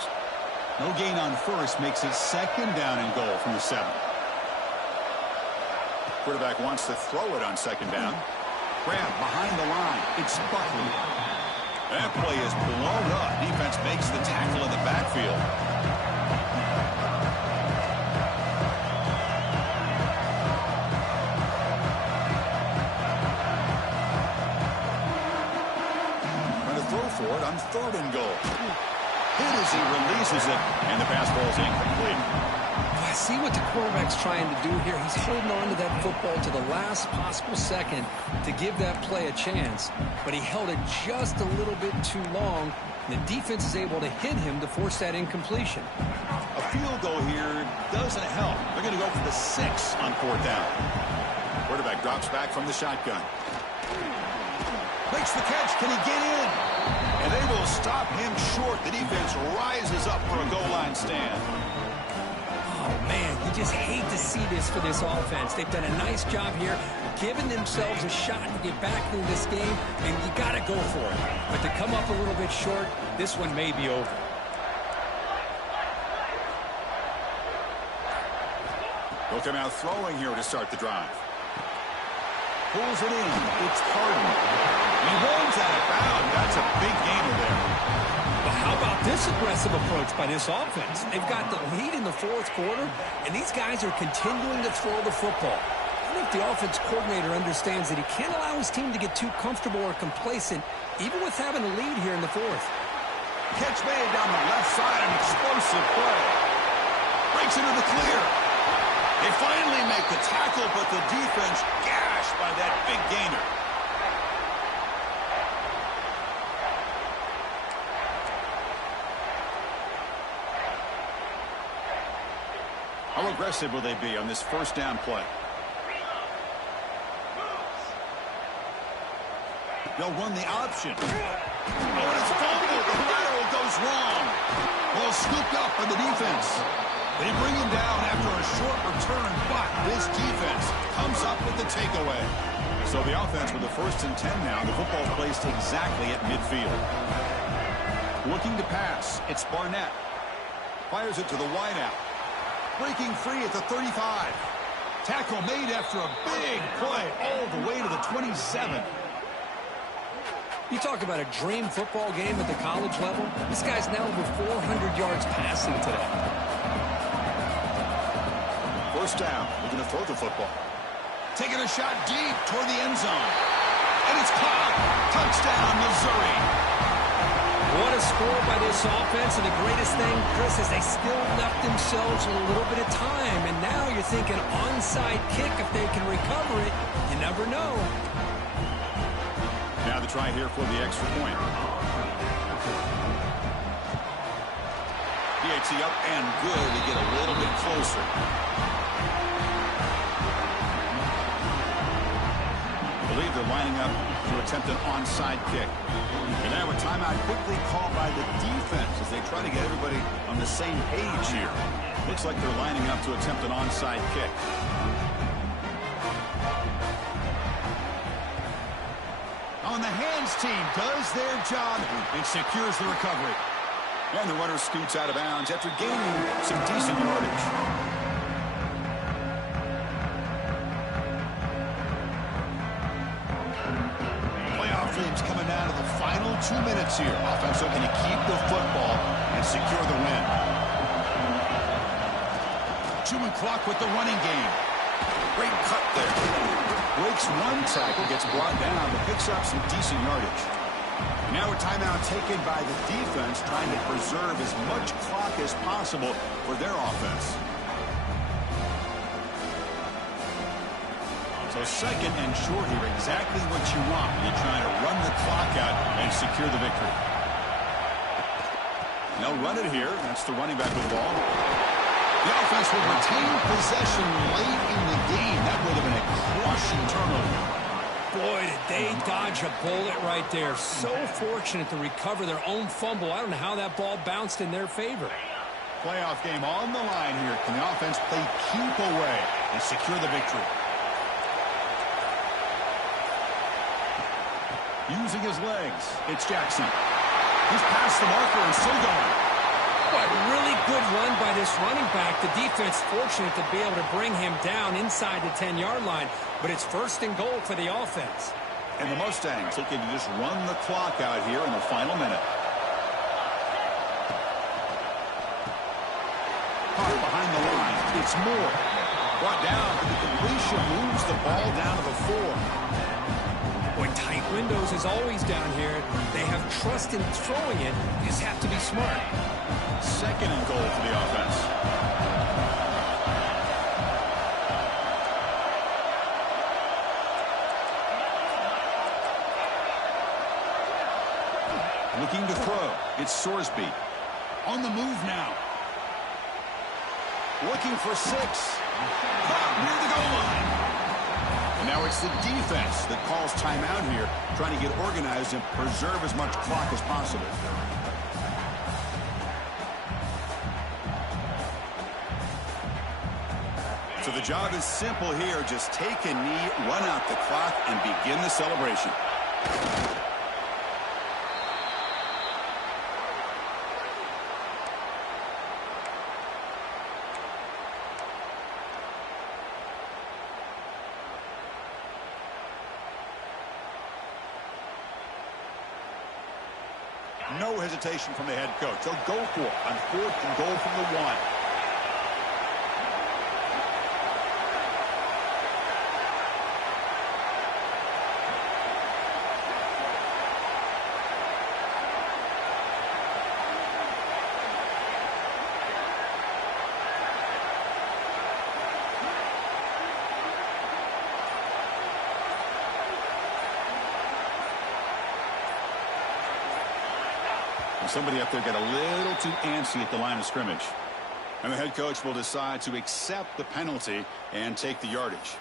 No gain on first makes it second down and goal from the 7. Quarterback wants to throw it on second down. Grab behind the line. It's Buckley. That play is blown up. Defense makes the tackle in the backfield. For it on third and goal. Hit as he releases it, and the pass ball is incomplete. I see what the quarterback's trying to do here. He's holding on to that football to the last possible second to give that play a chance, but he held it just a little bit too long, and the defense is able to hit him to force that incompletion. A field goal here doesn't help. They're going to go for the 6 on fourth down. Quarterback drops back from the shotgun. Makes the catch. Can he get in? And they will stop him short. The defense rises up for a goal line stand. Oh, man, you just hate to see this for this offense. They've done a nice job here, giving themselves a shot to get back into this game, and you got to go for it. But to come up a little bit short, this one may be over. They'll come out throwing here to start the drive. Pulls it in. It's Carden. He runs out of bounds. That's a big gainer there. But how about this aggressive approach by this offense? They've got the lead in the fourth quarter, and these guys are continuing to throw the football. if the offense coordinator understands that he can't allow his team to get too comfortable or complacent, even with having a lead here in the fourth. Catch made down the left side, an explosive play. Breaks into the clear. They finally make the tackle, but the defense gashed by that big gainer. How aggressive will they be on this first down play? They'll run the option. Oh, and it's fumbled. The lateral goes wrong. Ball scooped up by the defense. They bring him down after a short return, but this defense comes up with the takeaway. So the offense with the 1st and 10 now. The football placed exactly at midfield. Looking to pass. It's Barnett. Fires it to the wideout. Breaking free at the 35. Tackle made after a big play all the way to the 27. You talk about a dream football game at the college level. This guy's now over 400 yards passing today. First down. Looking to throw the football. Taking a shot deep toward the end zone. And it's caught. Touchdown, Missouri. What a score by this offense, and the greatest thing, Chris, is they still left themselves a little bit of time, and now you're thinking onside kick if they can recover it. You never know. Now the try here for the extra point. PAT up and good to get a little bit closer. I believe they're lining up to attempt an onside kick. And now a timeout quickly called by the defense as they try to get everybody on the same page here. Looks like they're lining up to attempt an onside kick. On the hands team does their job and secures the recovery. And the runner scoots out of bounds after gaining some decent yardage. Coming down to the final 2 minutes here. Offense looking to keep the football and secure the win. Chewing clock with the running game. Great cut there. Breaks one tackle, gets brought down, but picks up some decent yardage. Now a timeout taken by the defense, trying to preserve as much clock as possible for their offense. So second and short here, exactly what you want when you're trying to run the clock out and secure the victory. And they'll run it here. That's the running back with the ball. The offense will retain possession late in the game. That would have been a crushing turnover. Boy, did they dodge a bullet right there. So fortunate to recover their own fumble. I don't know how that ball bounced in their favor. Playoff game on the line here. Can the offense play keep away and secure the victory? Using his legs, it's Jackson. He's past the marker and still going. Boy, really good run by this running back. The defense fortunate to be able to bring him down inside the 10-yard line, but it's 1st and goal for the offense. And the Mustangs looking to just run the clock out here in the final minute. Caught behind the line. It's Moore. Brought down, but the completion moves the ball down to the 4. Boy, tight windows is always down here. They have trust in throwing it. You just have to be smart. Second and goal for the offense. Looking to throw. It's Sorsby. On the move now. Looking for 6. Caught near the goal line. And now it's the defense that calls timeout here, trying to get organized and preserve as much clock as possible. So the job is simple here. Just take a knee, run out the clock, and begin the celebration. No hesitation from the head coach. They'll go for it on 4th and goal from the 1. And somebody up there got a little too antsy at the line of scrimmage. And the head coach will decide to accept the penalty and take the yardage.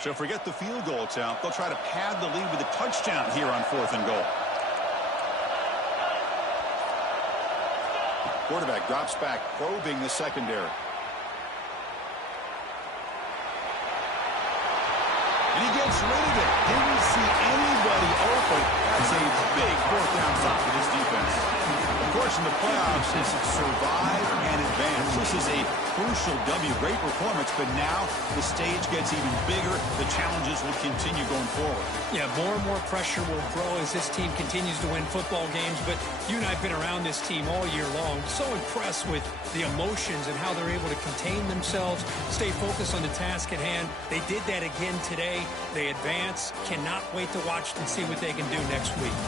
So forget the field goal attempt. They'll try to pad the lead with a touchdown here on 4th and goal. Quarterback drops back, probing the secondary. And he gets rid of it. Didn't see anybody open. That's a big 4th down stop for this defense. Of course, in the playoffs, it's survive and advance. This is a crucial W. Great performance, but now the stage gets even bigger. The challenges will continue going forward. Yeah, more and more pressure will grow as this team continues to win football games. But you and I have been around this team all year long. So impressed with the emotions and how they're able to contain themselves, stay focused on the task at hand. They did that again today. They advance. Cannot wait to watch and see what they can do next week.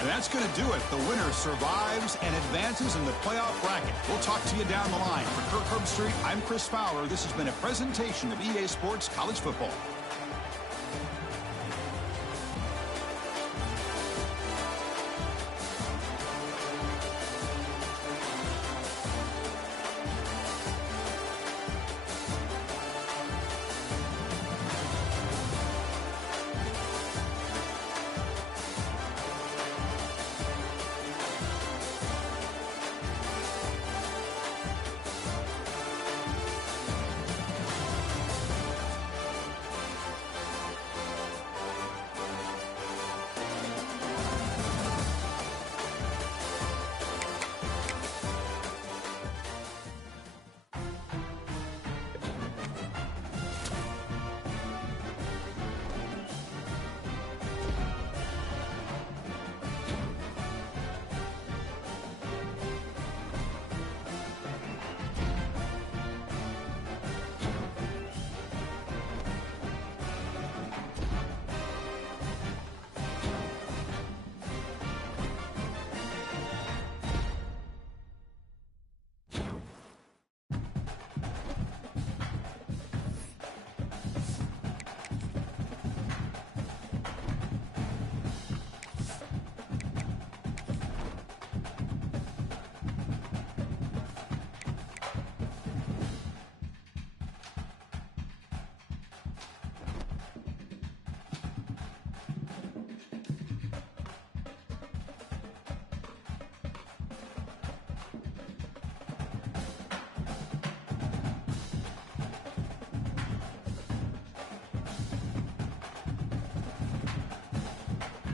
And that's going to do it. The winner survives and advances in the playoff bracket. We'll talk to you down the line. For Kirk Herbstreit, I'm Chris Fowler. This has been a presentation of EA Sports College Football.